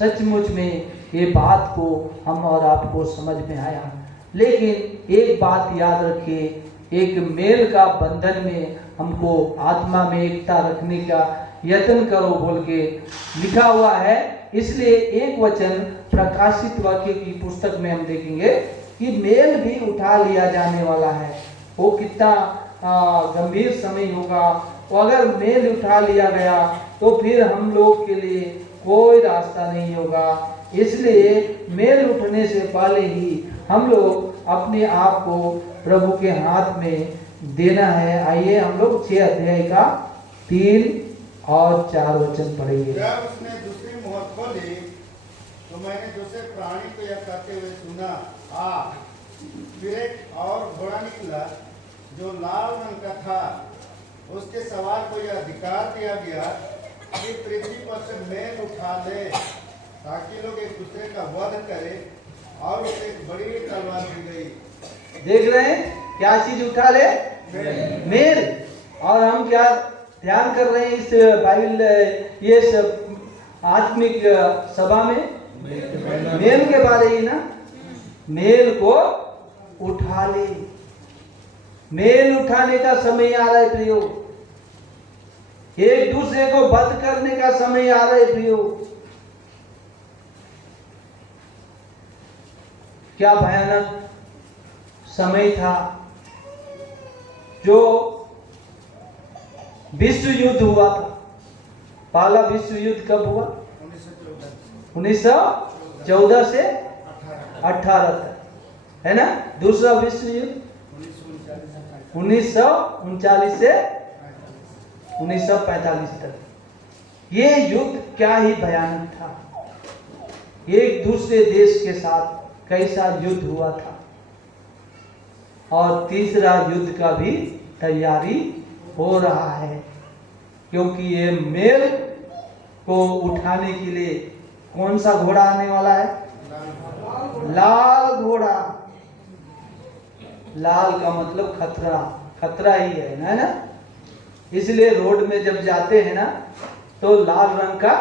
सचमुच में ये बात को हम और आपको समझ में आया। लेकिन एक बात याद रखिए, एक मेल का बंधन में हमको आत्मा में एकता रखने का यत्न करो बोल के लिखा हुआ है। इसलिए एक वचन प्रकाशित वाक्य की पुस्तक में हम देखेंगे कि मेल भी उठा लिया जाने वाला है। वो कितना गंभीर समय होगा। तो अगर मेल उठा लिया गया तो फिर हम लोग के लिए कोई रास्ता नहीं होगा। इसलिए मेल उठने से पहले ही हम लोग अपने आप को प्रभु के हाथ में देना है। आइए हम लोग 6 अध्याय का 3 और 4 वचन पढ़ेंगे। जब उसने दूसरी मोहर खोली तो मैंने दूसरे प्राणी को यह कहते हुए सुना, आ। फिर एक और घोड़ा निकला जो लाल रंग का था। उसके सवार को यह अधिकार दिया गया कि पृथ्वी पर से मेल उठा ले, ताकि लोग एक दूसरे का वध करें। और उसे एक बड़ी तलवार दी गई। देख रहे हैं क्या चीज उठा ले? मेल। और हम क्या ध्यान कर रहे हैं इस बाइबल ये आत्मिक सभा में? मेल के बारे ही ना। मेल को उठा ले। मेल उठाने का समय आ रहा है प्रियो। एक दूसरे को वध करने का समय आ रहा है प्रियो। क्या भयानक समय था जो विश्व युद्ध हुआ था। पहला विश्व युद्ध कब हुआ? 1914 से 18 तक, है ना। दूसरा विश्व युद्ध 1939 से 1945 तक। ये युद्ध क्या ही भयानक था। एक दूसरे देश के साथ कैसा युद्ध हुआ था। और तीसरा युद्ध का भी तैयारी हो रहा है, क्योंकि ये मेल को उठाने के लिए कौन सा घोड़ा आने वाला है? लाल घोड़ा। लाल का मतलब खतरा, खतरा ही है ना। इसलिए रोड में जब जाते हैं ना तो लाल रंग का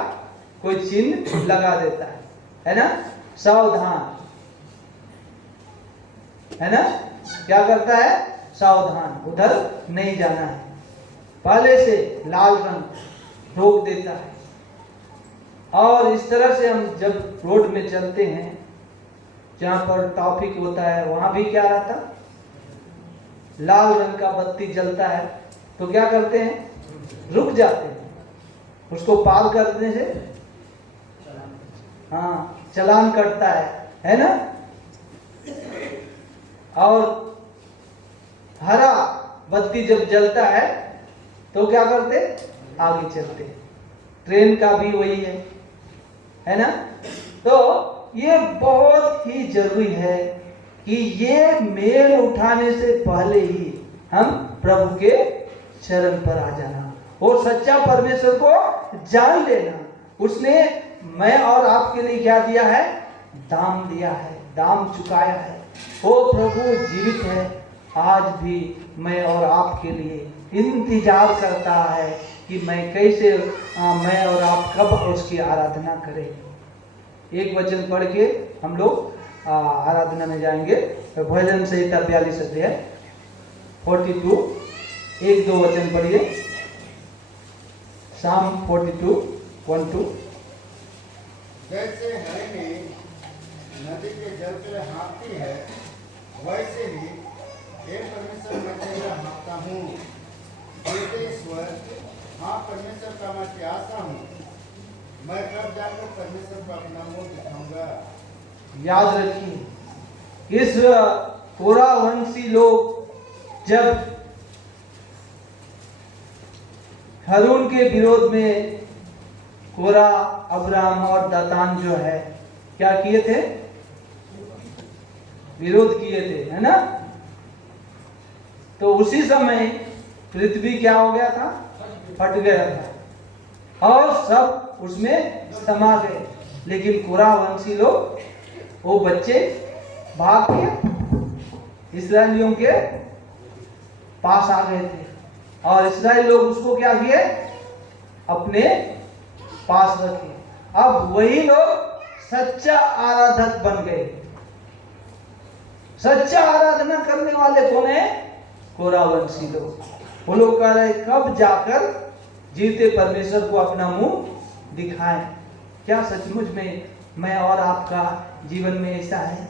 कोई चिन्ह लगा देता है ना। सावधान, है ना। क्या करता है? सावधान, उधर नहीं जाना है। पहले से लाल रंग रोक देता है। और इस तरह से हम जब रोड में चलते हैं जहां पर ट्रैफिक होता है, वहां भी क्या रहता? लाल रंग का बत्ती जलता है तो क्या करते हैं? रुक जाते हैं। उसको पार करने से चालान कटता है ना। और हरा बत्ती जब जलता है तो क्या करते? आगे चलते। ट्रेन का भी वही है ना। तो ये बहुत ही जरूरी है कि ये मेल उठाने से पहले ही हम प्रभु के चरण पर आ जाना और सच्चा परमेश्वर को जान लेना। उसने मैं और आपके लिए क्या दिया है? दाम दिया है, दाम चुकाया है। वो प्रभु जीवित है, आज भी मैं और आपके लिए इंतजार करता है कि मैं और आप कब उसकी आराधना करें। एक वचन पढ़ के हम लोग आराधना में जाएंगे। भजन संहिता 42 अध्याय 42, 1-2 वचन पढ़िए। Psalm 42:1-2। जैसे हरिणी नदी के जल के लिए हाँकती है, वैसे ही हे परमेश्वर मैं तेरा हाँकता हूँ। बेटे ईश्वर, हाँ परमेश्वर का मैं प्यासा हूँ। मैं याद रखिए, इस कोरा वंशी लोग जब हारून के विरोध में कोरा, अब्राम और दातान जो है क्या किए थे? विरोध किए थे, है ना? तो उसी समय पृथ्वी क्या हो गया था? फट गया था और सब उसमें समा गए। लेकिन कोरा वंशी लोग, वो बच्चे भाग के इस्राएलियों के पास आ गए थे और इस्राएल लोग उसको क्या किए? अपने पास रखे। अब वही लोग सच्चा आराधक बन गए। सच्चा आराधना करने वाले कौन है? कोरा वंशी लोग। वो लोग कह रहे कब जाकर जीते परमेश्वर को अपना मुंह दिखाएं। क्या सचमुच में मैं और आपका जीवन में ऐसा है?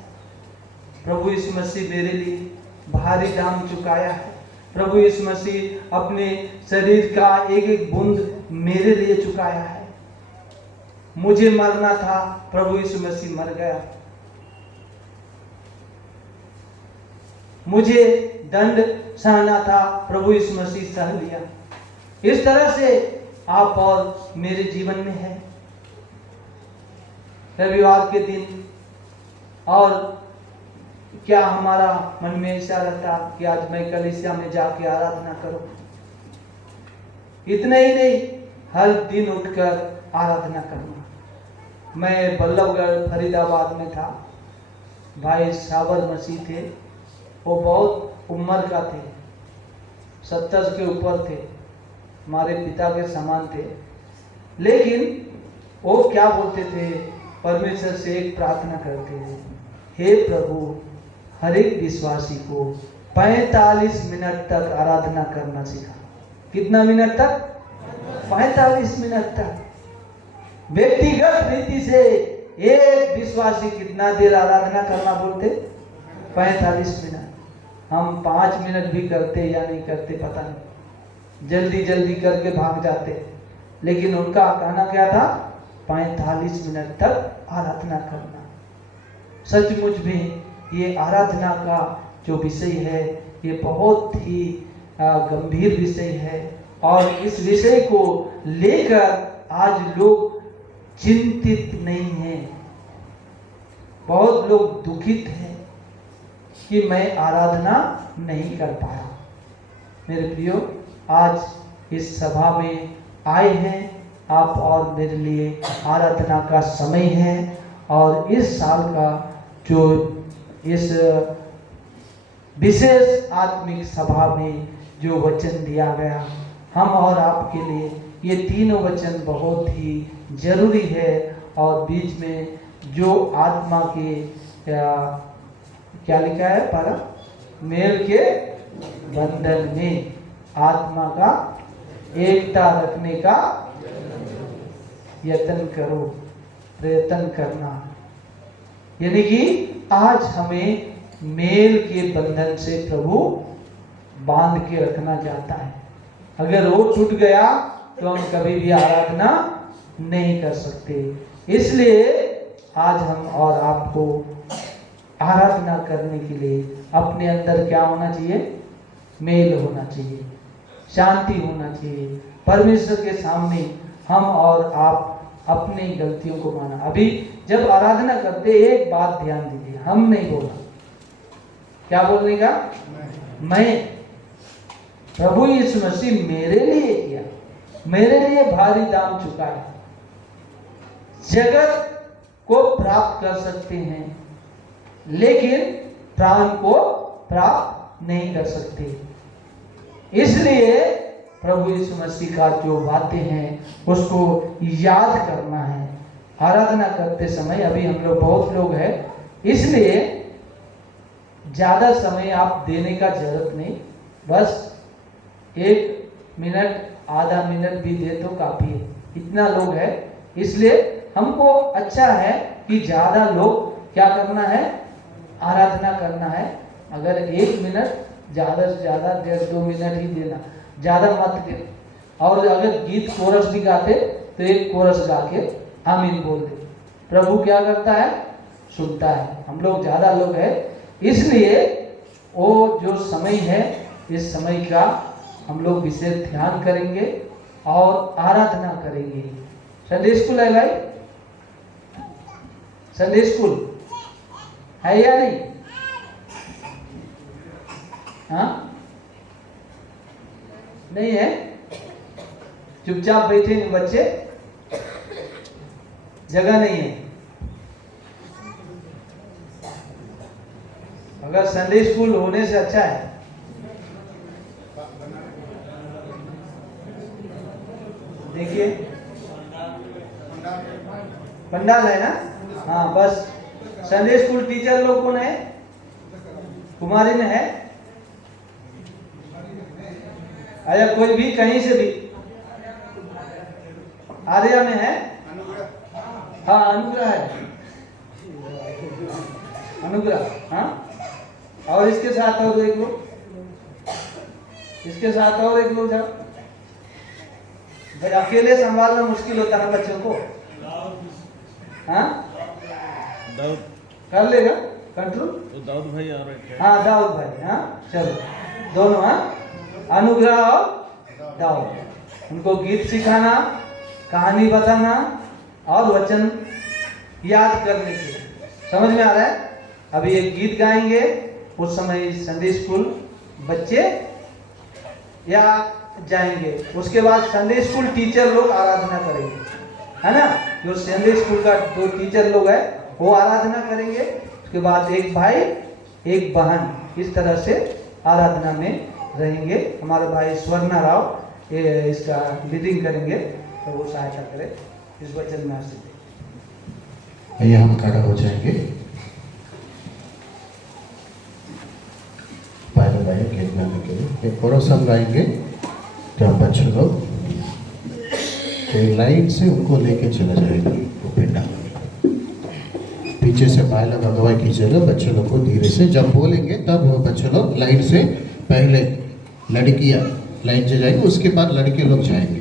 प्रभु यीशु मसीह मेरे लिए भारी दाम चुकाया है। प्रभु यीशु मसीह अपने शरीर का एक एक बूंद मेरे लिए चुकाया है। मुझे मरना था, प्रभु यीशु मसीह मर गया। मुझे दंड सहना था, प्रभु यीशु मसीह सह लिया। इस तरह से आप और मेरे जीवन में है। रविवार के दिन और क्या हमारा मन में ऐसा रहता कि आज मैं कलीसिया में जाके आराधना करूं? इतना ही नहीं, हर दिन उठकर आराधना करना। मैं बल्लभगढ़ फरीदाबाद में था। भाई साबर मसीह थे, वो बहुत उम्र का थे, 70 के ऊपर थे, हमारे पिता के समान थे। लेकिन वो क्या बोलते थे? परमेश्वर से एक प्रार्थना करते थे, हे प्रभु, हर एक विश्वासी को 45 मिनट तक आराधना करना सिखा। कितना मिनट तक? 45 मिनट तक। व्यक्तिगत रीति से एक विश्वासी कितना देर आराधना करना बोलते? 45 मिनट। हम 5 मिनट भी करते या नहीं करते पता नहीं, जल्दी जल्दी करके भाग जाते। लेकिन उनका कहना क्या था? 45 मिनट तक आराधना करना। सचमुच में ये आराधना का जो विषय है, ये बहुत ही गंभीर विषय है और इस विषय को लेकर आज लोग चिंतित नहीं हैं। बहुत लोग दुखित हैं कि मैं आराधना नहीं कर पाया। मेरे प्रियो, आज इस सभा में आए हैं आप और मेरे लिए आराधना का समय है और इस साल का जो इस विशेष आत्मिक सभा में जो वचन दिया गया, हम और आपके लिए ये तीनों वचन बहुत ही जरूरी है। और बीच में जो आत्मा के क्या लिखा है? पर मेल के बंधन में आत्मा का एकता रखने का यत्न करो, प्रयत्न करना। यानी कि आज हमें मेल के बंधन से प्रभु बांध के रखना चाहता है। अगर वो टूट गया तो हम कभी भी आराधना नहीं कर सकते। इसलिए आज हम और आपको आराधना करने के लिए अपने अंदर क्या होना चाहिए? मेल होना चाहिए, शांति होना चाहिए। परमेश्वर के सामने हम और आप अपनी गलतियों को माना। अभी जब आराधना करते एक बात ध्यान दीजिए, हम नहीं बोला। क्या बोलने का? मैं। प्रभु यीशु मसीह मेरे लिए किया, मेरे लिए भारी दाम चुकाया। जगत को प्राप्त कर सकते हैं लेकिन प्राण को प्राप्त नहीं कर सकते। इसलिए प्रभु यीशु मसीह का जो बातें हैं उसको याद करना है आराधना करते समय। अभी हम लोग बहुत लोग हैं, इसलिए ज्यादा समय आप देने का जरूरत नहीं, बस 1 मिनट आधा मिनट भी दे तो काफी है। इतना लोग है, इसलिए हमको अच्छा है कि ज्यादा लोग क्या करना है? आराधना करना है। अगर 1 मिनट ज्यादा से ज्यादा 1.5-2 मिनट ही देना, ज्यादा मत दे। और अगर गीत कोरस भी गाते तो एक कोरस गा के आमीन बोल दे। प्रभु क्या करता है? सुनता है। हम लोग ज़्यादा लोग हैं, इसलिए वो जो समय है इस समय का हम लोग विशेष ध्यान करेंगे और आराधना करेंगे। संडे स्कूल है भाई? संडे स्कूल है या नहीं? हाँ, नहीं है? चुपचाप बैठे हैं बच्चे, जगह नहीं है। अगर संडे स्कूल होने से अच्छा है, देखिए पंडाल है ना। हाँ, बस संडे स्कूल टीचर लोग कौन है? कुमारी में है? अरे कोई भी कहीं से भी, आर्या में है? हाँ, अनुग्रह है, अनुग्रह। हाँ, और इसके साथ और एक लोग, इसके साथ और एक लोग जाओ भाई। अकेले संभालना मुश्किल होता है बच्चों को। हाँ, कर लेगा कंट्रोल? दाऊद भाई आ रहे थे। हाँ, दाऊद भाई। हाँ, चलो दोनों। हाँ, अनुग्रह और दाऊद। उनको गीत सिखाना, कहानी बताना और वचन याद करने के। समझ में आ रहा है? अभी एक गीत गाएंगे, उस समय संडे स्कूल बच्चे या जाएंगे। उसके बाद संडे स्कूल टीचर लोग आराधना करेंगे, है ना। जो संडे स्कूल का दो टीचर लोग है वो आराधना करेंगे। उसके बाद एक भाई एक बहन, इस तरह से आराधना में रहेंगे। हमारे भाई स्वर्णा राव ये इसका लीडिंग करेंगे, तो वो सहायता करे इस वचन में आशीष दे। आइए हम खड़ा हो जाएंगे। पहले गाए गीत गाने के लिए एक कोरस हम गाएंगे। जब बच्चे लोग लाइन से उनको लेके चला जाएगा वो पिंडा, पीछे से भाई लोग अगुवाई कीजिएगा बच्चे लोग को धीरे से। जब बोलेंगे तब वो बच्चे लोग लाइन से, पहले लड़कियां लाइन से जाएंगे, उसके बाद लड़के लोग जाएंगे।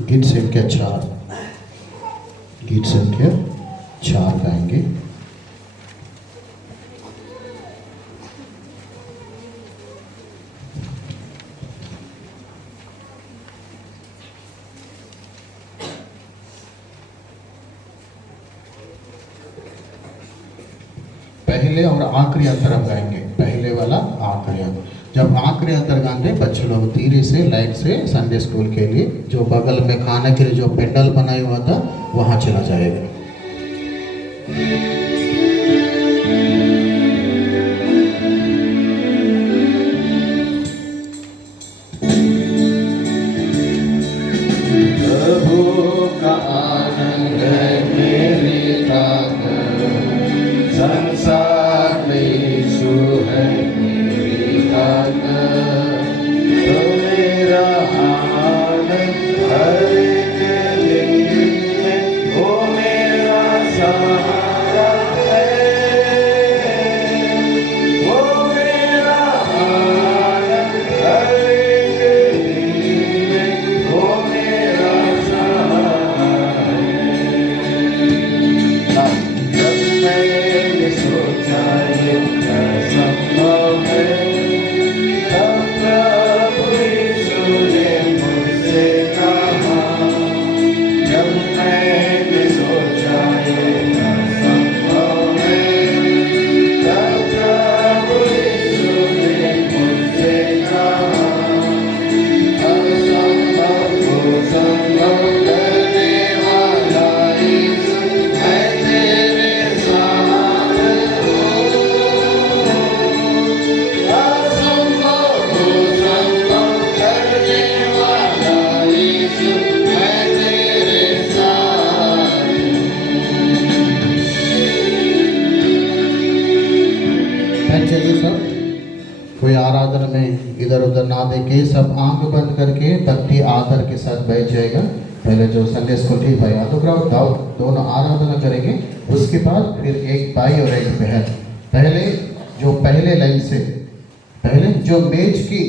गीत संख्या 4, गीत संख्या 4 गाएंगे। पहले और आखिरी अंतर हम गाएंगे, पहले वाला आखिरी अंतर। जब आखिरी अंतर गाएंगे बच्चे लोग धीरे से लाइन से संडे स्कूल के लिए जो बगल में खाने के लिए जो पेंडल बनाया हुआ था वहाँ चला जाएगा। प्रभु का आनंद है मेरी ताकत, संसार में यीशु है मेरी ताकत। तो मेरा आनंद हर एक दिन में, वो मेरा सहारा है। वो मेरा आनंद हर एक दिन में, वो मेरा सहारा है। जब मैंने सोचा ये असंभव है, तब प्रभु यीशु ने मुझसे कहा। जब मैंने सोचा ये असंभव है, तब प्रभु यीशु ने मुझसे कहा। असंभव को संभव करने वाला यीशु, मैं तेरे साथ हूँ। असंभव को संभव करने वाला यीशु, मैं तेरे साथ बैठ जाइए सब, कोई आराधना में इधर उधर ना देखे, सब आंख बंद करके भक्ति आदर के साथ बैठ जाएगा। पहले जो संडे स्कूल की भाई अनुग्रह दोनों आराधना करेंगे, उसके बाद फिर एक भाई और एक बहन पहले जो पहले लाइन से पहले जो मेज की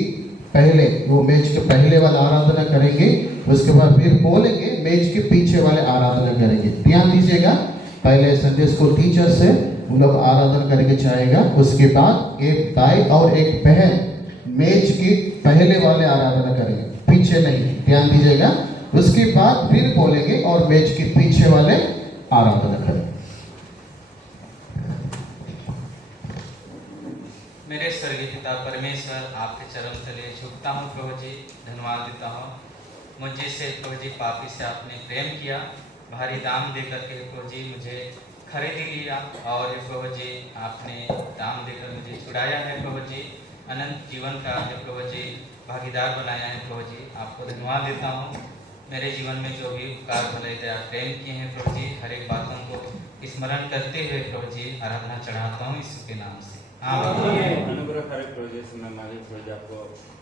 पहले वो मेज के पहले वाला आराधना करेंगे, उसके बाद फिर बोलेंगे मेज के पीछे वाले आराधना करेंगे। ध्यान दीजिएगा, पहले संडे स्कूल टीचर से वो लोग आराधना करके जाएगा, उसके बाद एक भाई और एक बहन मेज की पहले वाले आराधना करेंगे, पीछे नहीं। ध्यान दीजिएगा, उसके बाद फिर बोलेंगे और मेज के पीछे वाले आराधना करेंगे। मेरे स्वर्गीय पिता परमेश्वर, आपके चरण तले झुकता हूँ प्रभु जी, धन्यवाद देता हूँ। मुझे से प्रभु जी पापी से आपने प्रेम किया, भारी दाम दे करके प्रभु जी मुझे खरीद लिया, और प्रभु जी आपने दाम देकर मुझे छुड़ाया है प्रभु जी, अनंत जीवन का प्रभु जी भागीदार बनाया है प्रभु जी, आपको धन्यवाद देता हूँ। मेरे जीवन में जो भी उपकार भले दया प्रेम किए हैं प्रभु जी, हर एक बातों को स्मरण करते हुए प्रभु जी आराधना चढ़ाता हूँ यीशु के नाम से, आमीन। अनुग्रह करे प्रभु जी से मैं मालिक प्रभु जी आपको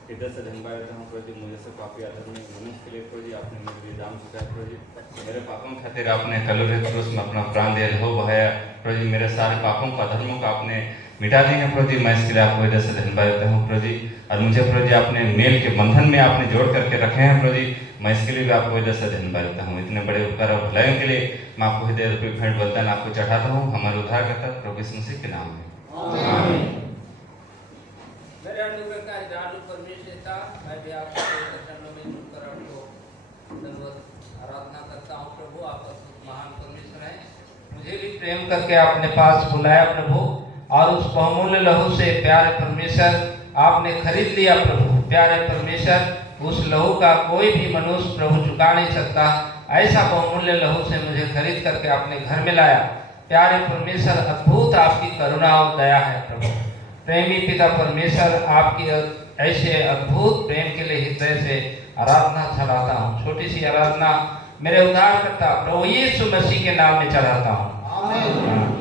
हृदय से धन्यवाद देता हूँ प्रभु जी, मुझे से पापी अधर्मी मनुष्य के लिए प्रभु जी आपने मेरे लिए दाम चुकाया प्रभु जी, मेरे पापों के खातिर आपने कलवरी क्रूस में अपना प्राण दिया, लहू बहाया प्रभु जी, मेरे सारे पापों को अधर्मों को आपने मिटा दिए हैं प्रभु जी, मैं इसके लिए आपको हृदय से धन्यवाद देता हूँ प्रभु जी। और मुझे प्रभु जी आपने मेल के बंधन में आपने जोड़ करके रखे हैं प्रभु जी, मैं इसके लिए भी आपको हृदय से धन्यवाद देता हूँ। इतने बड़े उपकार और भलाइयों के लिए मैं आपको हृदय रूपी भेंट बलिदान आपको चढ़ाता हूँ, हमारे उद्धारकर्ता प्रभु यीशु मसीह के नाम में, आमीन। मेरे अनुग्रहकारी दयालु परमेश्वर, मैं भी आपके चरणों में झुककर आपको धन्यवाद आराधना करता हूँ प्रभु, आप महान परमेश्वर हैं। मुझे भी प्रेम करके आपने पास बुलाया प्रभु, और उस बहुमूल्य लहू से प्यारे परमेश्वर आपने खरीद लिया प्रभु। प्यारे परमेश्वर, उस लहू का कोई भी मनुष्य प्रभु चुका नहीं सकता, ऐसा बहुमूल्य लहू से मुझे खरीद करके आपने घर में लाया। प्यारे परमेश्वर, अद्भुत आपकी करुणा और दया है प्रभु। प्रेमी पिता परमेश्वर, आपकी ऐसे अद्भुत प्रेम के लिए हृदय से आराधना चढ़ाता हूँ। छोटी सी आराधना मेरे उद्धारकर्ता प्रभु यीशु मसीह के नाम में चढ़ाता हूँ, आमीन।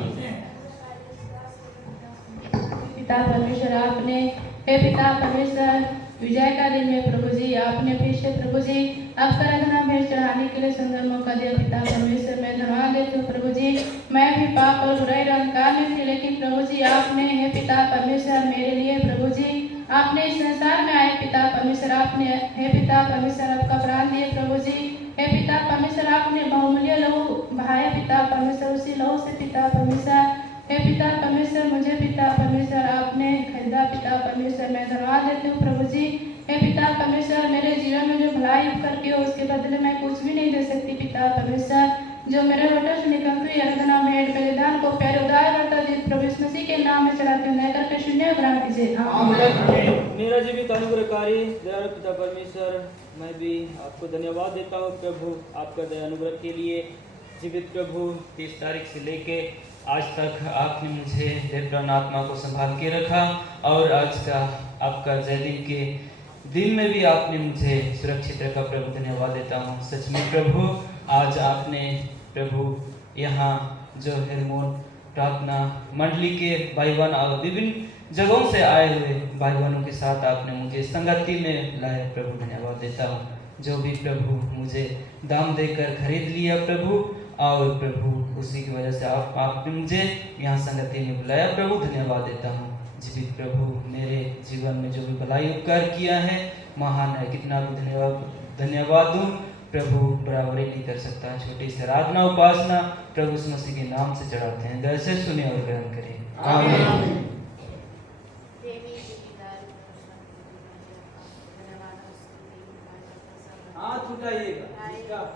पिता परमेश्वर, आपने हे पिता परमेश्वर विजय का दिन है प्रभु जी, आपने फिर से प्रभु जी आपका आराधना भेंट चढ़ाने के लिए सुंदर मौका दिया। पिता परमेश्वर, मैं धन्यवाद देती हूँ प्रभु जी, मैं भी पाप और बुराई और अंधकार में थी, लेकिन प्रभु जी आपने हे पिता परमेश्वर मेरे लिए प्रभु जी आपने इस संसार में आए। पिता परमेश्वर, आपने हे पिता परमेश्वर आपका प्राण दिए प्रभु जी। हे पिता परमेश्वर, आपने बहुमूल्य लहू बहाया पिता परमेश्वर, उसी लहू से पिता परमेश्वर हे पिता परमेश्वर मुझे पिता परमेश्वर आपने खरीदा। पिता परमेश्वर, मैं धन्यवाद देती हूँ प्रभु जी। हे पिता परमेश्वर, मेरे जीवन में जो भलाई उपकर के हो उसके बदले मैं कुछ भी नहीं दे सकती। पिता परमेश्वर, जो मेरे होठों से निकलती हुई आराधना भेंट बलिदान को प्यारे उद्धारकर्ता जी प्रभु यीशु मसीह के नाम में चढ़ाते हुए करके शून्य ग्रहण कीजिए, आमीन। मेरा जीवित अनुग्रहकारी दयालु पिता परमेश्वर, मैं भी आपको धन्यवाद देता हूँ प्रभु, आपका दया अनुग्रह के लिए। जीवित प्रभु, 30 तारीख से लेके आज तक आपने मुझे देवप्राण आत्मा को संभाल के रखा, और आज का आपका जयदिन के दिन में भी आपने मुझे सुरक्षित रखा प्रभु, धन्यवाद देता हूँ। सच में प्रभु, आज आपने प्रभु यहाँ जो हेरमोन प्रार्थना मंडली के भाई बहन और विभिन्न जगहों से आए हुए भाई बहनों के साथ आपने मुझे संगति में लाए प्रभु, धन्यवाद देता हूँ। जो भी प्रभु मुझे दाम देकर खरीद लिया प्रभु, और प्रभु उसी की वजह से आपने मुझे यहाँ संगति में बुलाया प्रभु, धन्यवाद देता हूँ। जीवित प्रभु, मेरे जीवन में जो भी भलाई उपकार किया है महान है, कितना भी धन्यवाद दूँ प्रभु बराबरी नहीं कर सकता। छोटी सी आराधना उपासना प्रभु यीशु मसीह के नाम से चढ़ाते हैं, दया से सुने और ग्रहण करें, आमीन। हाथ उठाइएगा।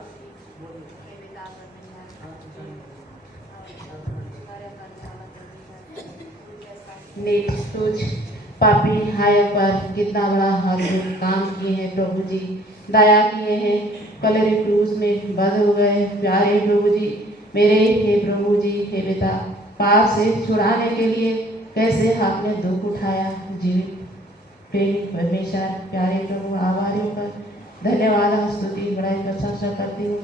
नेक सोच पापी हाय पर कितना बड़ा हम काम किए हैं प्रभु जी, दया किए हैं, कलरी क्रूस में बंद हो गए प्यारे प्रभु जी मेरे। हे प्रभु जी, हे पिता, पाप से छुड़ाने के लिए कैसे आपने दुख उठाया। जीवित प्रेम परमेश्वर प्यारे प्रभु, आभारी होकर धन्यवाद स्तुति बड़ाई प्रशंसा करती हूँ।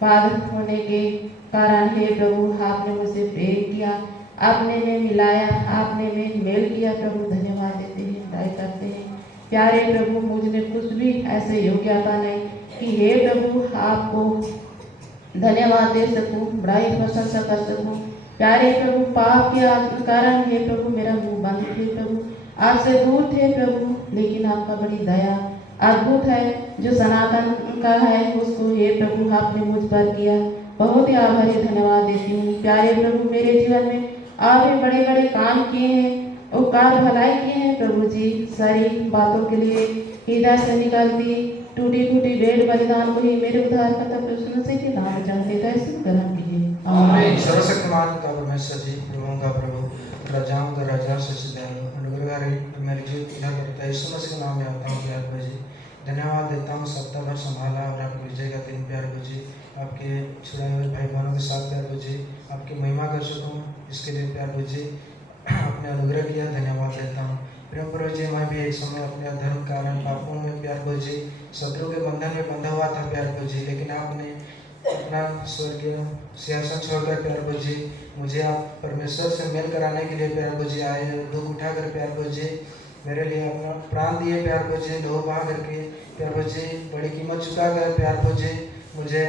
पागल होने के कारण हे प्रभु आपने मुझसे प्रेम किया, आपने में मिलाया, आपने में मेल किया प्रभु, धन्यवाद देते हैं, दया करते हैं। प्यारे प्रभु, मुझ में कुछ भी ऐसे योग्यता नहीं कि हे प्रभु आपको धन्यवाद दे सकूं, बड़ाई प्रशंसा कर सकूं। प्यारे प्रभु, पाप के कारण हे प्रभु मेरा मुंह बंद थे प्रभु, आपसे दूर थे प्रभु, लेकिन आपका बड़ी दया अद्भुत है जो सनातन का है, उसको हे प्रभु आपने मुझ पर किया। बहुत ही आभारी धन्यवाद देती हूँ। प्यारे प्रभु, मेरे जीवन में आपने बड़े बड़े काम किए हैं, उपकार भलाई किए हैं प्रभु जी। सारी बातों के लिए हृदय से निकलती टूटी फूटी भेंट बलिदान को ही मेरे उद्धार करता प्रभु से के नाम चाहते थे, ऐसे ग्रहण कीजिए। आमीन। सर्वशक्तिमान पिता परमेश्वर जी, प्रभुओं का प्रभु, राजाओं का राजा, सच्चिदानी अनुग्रहकारी मेरे जीव उद्धार करता यीशु मसीह के नाम में आता हूँ। प्यार प्रभु जी, धन्यवाद देता हूँ सप्ताह भर संभाला और आपके विजय का दिन प्यार प्रभु जी, आपके छुड़ाए हुए भाई बहनों के साथ प्यार प्रभु जी, आपकी महिमा कर सकूँ इसके लिए प्यार प्रभु जी आपने अनुग्रह किया, धन्यवाद देता हूँ। प्रेम प्रभु जी, मैं भी एक समय अपने अधर्म कारण पापों में प्यार प्रभु जी शत्रु के बंधन में बंधा हुआ था प्यार प्रभु जी, लेकिन आपने अपना स्वर्गीय सिंहासन छोड़कर प्यार प्रभु जी मुझे आप परमेश्वर से मेल कराने के लिए प्यार प्रभु जी आए, दुख उठाकर प्यार प्रभु जी मेरे लिए अपना प्राण दिए प्यार प्रभु जी, दो बहा करके प्यार प्रभु जी बड़ी कीमत चुका कर प्यार प्रभु जी मुझे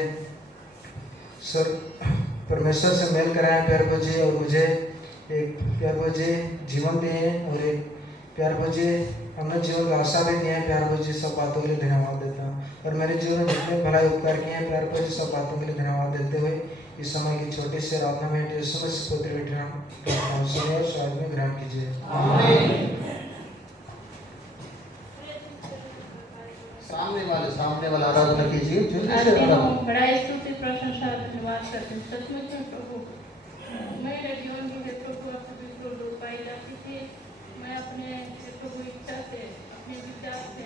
परमेश्वर से मेल कराए प्यार प्रभु जी, और मुझे एक प्यार प्रभु जी जीवन दिए और एक प्यार प्रभु जी हमने जीवन का आशा भी दिया है प्यार प्रभु जी। सब बातों के लिए धन्यवाद देता हूँ, और मेरे जीवन में जितने भलाई उपकार किए हैं प्यार प्रभु जी सब बातों के लिए धन्यवाद देते हुए इस समय की छोटी सी आराधना में यीशु मसीह पुत्र बेटा सुनिए और शायद में ग्रहण कीजिए। सामने वाला आराधना कीजिए। बड़ा स्तुति प्रशंसा धन्यवाद करते हैं। सचमुच में प्रभु मेरे जीवन में हे प्रभु आपसे बिल्कुल दूर पाई जाती थी। मैं अपने हे प्रभु इच्छा से, अपने विचार से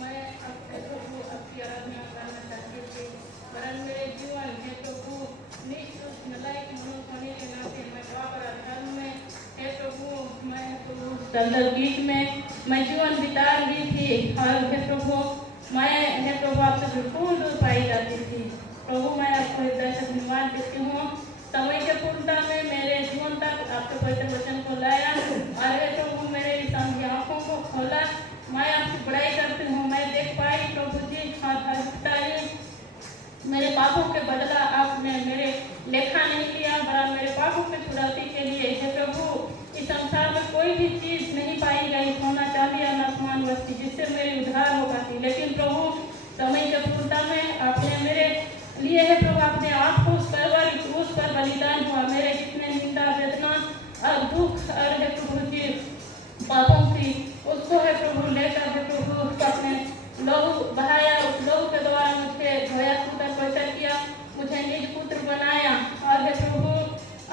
मैं आपके प्रभु आपकी आराधना करना चाहती थी, वरन मेरे जीवन हे प्रभु निष्ठुर नालायक मनुष्य होने के नाते मैं पाप और अधर्म में हे प्रभु मैं प्रभु दलदल बीच में मैं जीवन बिता रही थी, और हे प्रभु मैं हे प्रभु आपसे बिल्कुल दूर पाई जाती थी। प्रभु मैं आपको हृदय से धन्यवाद देती हूँ। समय के पूर्णता में मेरे जीवन तक आपके पवित्र वचन को लाया, और हे प्रभु मेरे इंसान की आंखों को खोला। मैं आपकी बड़ाई करती हूँ। मैं देख पाई प्रभु जी मेरे पापों के बदला आपने मेरे लेखा नहीं लिया, बराबर मेरे पापों के छुड़ौती के लिए हे प्रभु इस संसार में कोई भी चीज नहीं पाई गई, सोना चांदी या आसमान वस्तु जिससे मेरी उद्धार हो पाती, लेकिन प्रभु समय के पूर्णता में आपने मेरे लिए है प्रभु अपने आप को उस कलवरी क्रूस पर बलिदान हुआ। मेरे जितने निंदा वेदना और दुख और है प्रभु जी पापों की उसको है प्रभु लेकर है प्रभु अपने लहू बहाया, उस लहू के द्वारा मुझे धोया सुंदर पवित्र किया, मुझे निज पुत्र बनाया। और हे प्रभु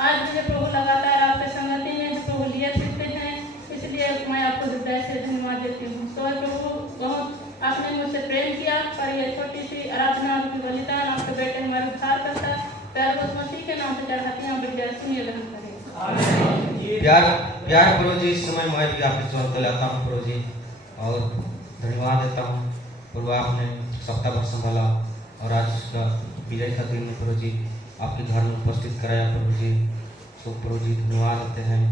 आज मुझे प्रभु लगातार आपके संगति में प्रभु लिए फिरते हैं, इसलिए मैं आपको हृदय से धन्यवाद देती हूँ। तो प्रभु बहुत आपने मुझसे प्रेम किया, पर यह छोटी सी आराधना आपकी बलिदान आपके बेटे हमारे उद्धार करता प्यार बस मसीह के नाम से चढ़ाती हूँ। विद्या सुनिए ग्रहण करें। प्यार प्रभु जी, इस समय मैं भी आपके चरण तले आता हूँ प्रभु जी, और धन्यवाद देता हूँ प्रभु आपने सप्ताह भर संभाला और आज का विजय का दिन में प्रभु जी आपके घर में उपस्थित कराया प्रभु जी। सो प्रभु जी धन्यवाद देते हैं।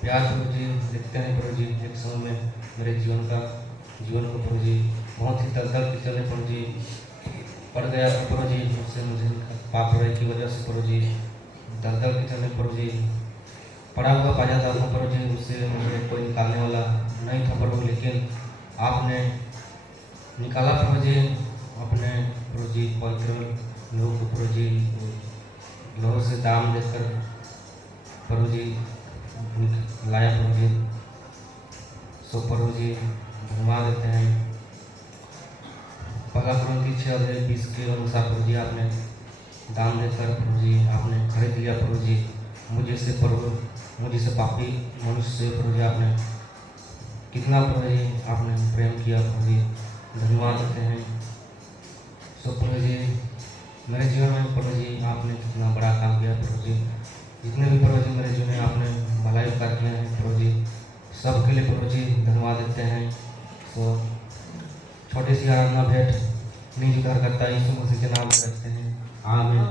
प्यार प्रभु जी देखते हैं प्रभु जी एक समय में मेरे जीवन को प्रभु जी बहुत ही दलदल के चले प्रभु जी पड़ गया था प्रभु जी, उससे मुझे पाप की वजह से प्रभु जी दलदल के चले प्रभु जी पड़ा हुआ पा जाता था प्रभु जी, उससे मुझे कोई निकालने वाला नहीं था प्रभु, लेकिन आपने निकाला प्रभु जी अपने प्रभु जी पवित्र लोग को प्रभु जी लोगों से दाम देकर प्रभु जी लाया प्रभु जी। सो प्रभु जी धन्यवाद देते हैं। पहला कुरिन्थी 6:20 के अनुसार प्रभु जी आपने दाम देकर प्रभु जी आपने खरीद लिया प्रभु जी मुझे से पापी मनुष्य से प्रभु जी आपने कितना प्रभु जी आपने प्रेम किया प्रभु जी, धन्यवाद देते हैं। सो प्रभु जी मेरे जीवन में प्रभु जी आपने कितना बड़ा काम किया प्रभु जी, जितने भी प्रभु जी मेरे जीवन में आपने भलाई कर किए हैं प्रभु जी सबके लिए प्रभु जी धन्यवाद देते हैं। सो छोटी सी आराधना भेंट निज उद्धारकर्ता यीशु मसीह के नाम में करते हैं, आमीन।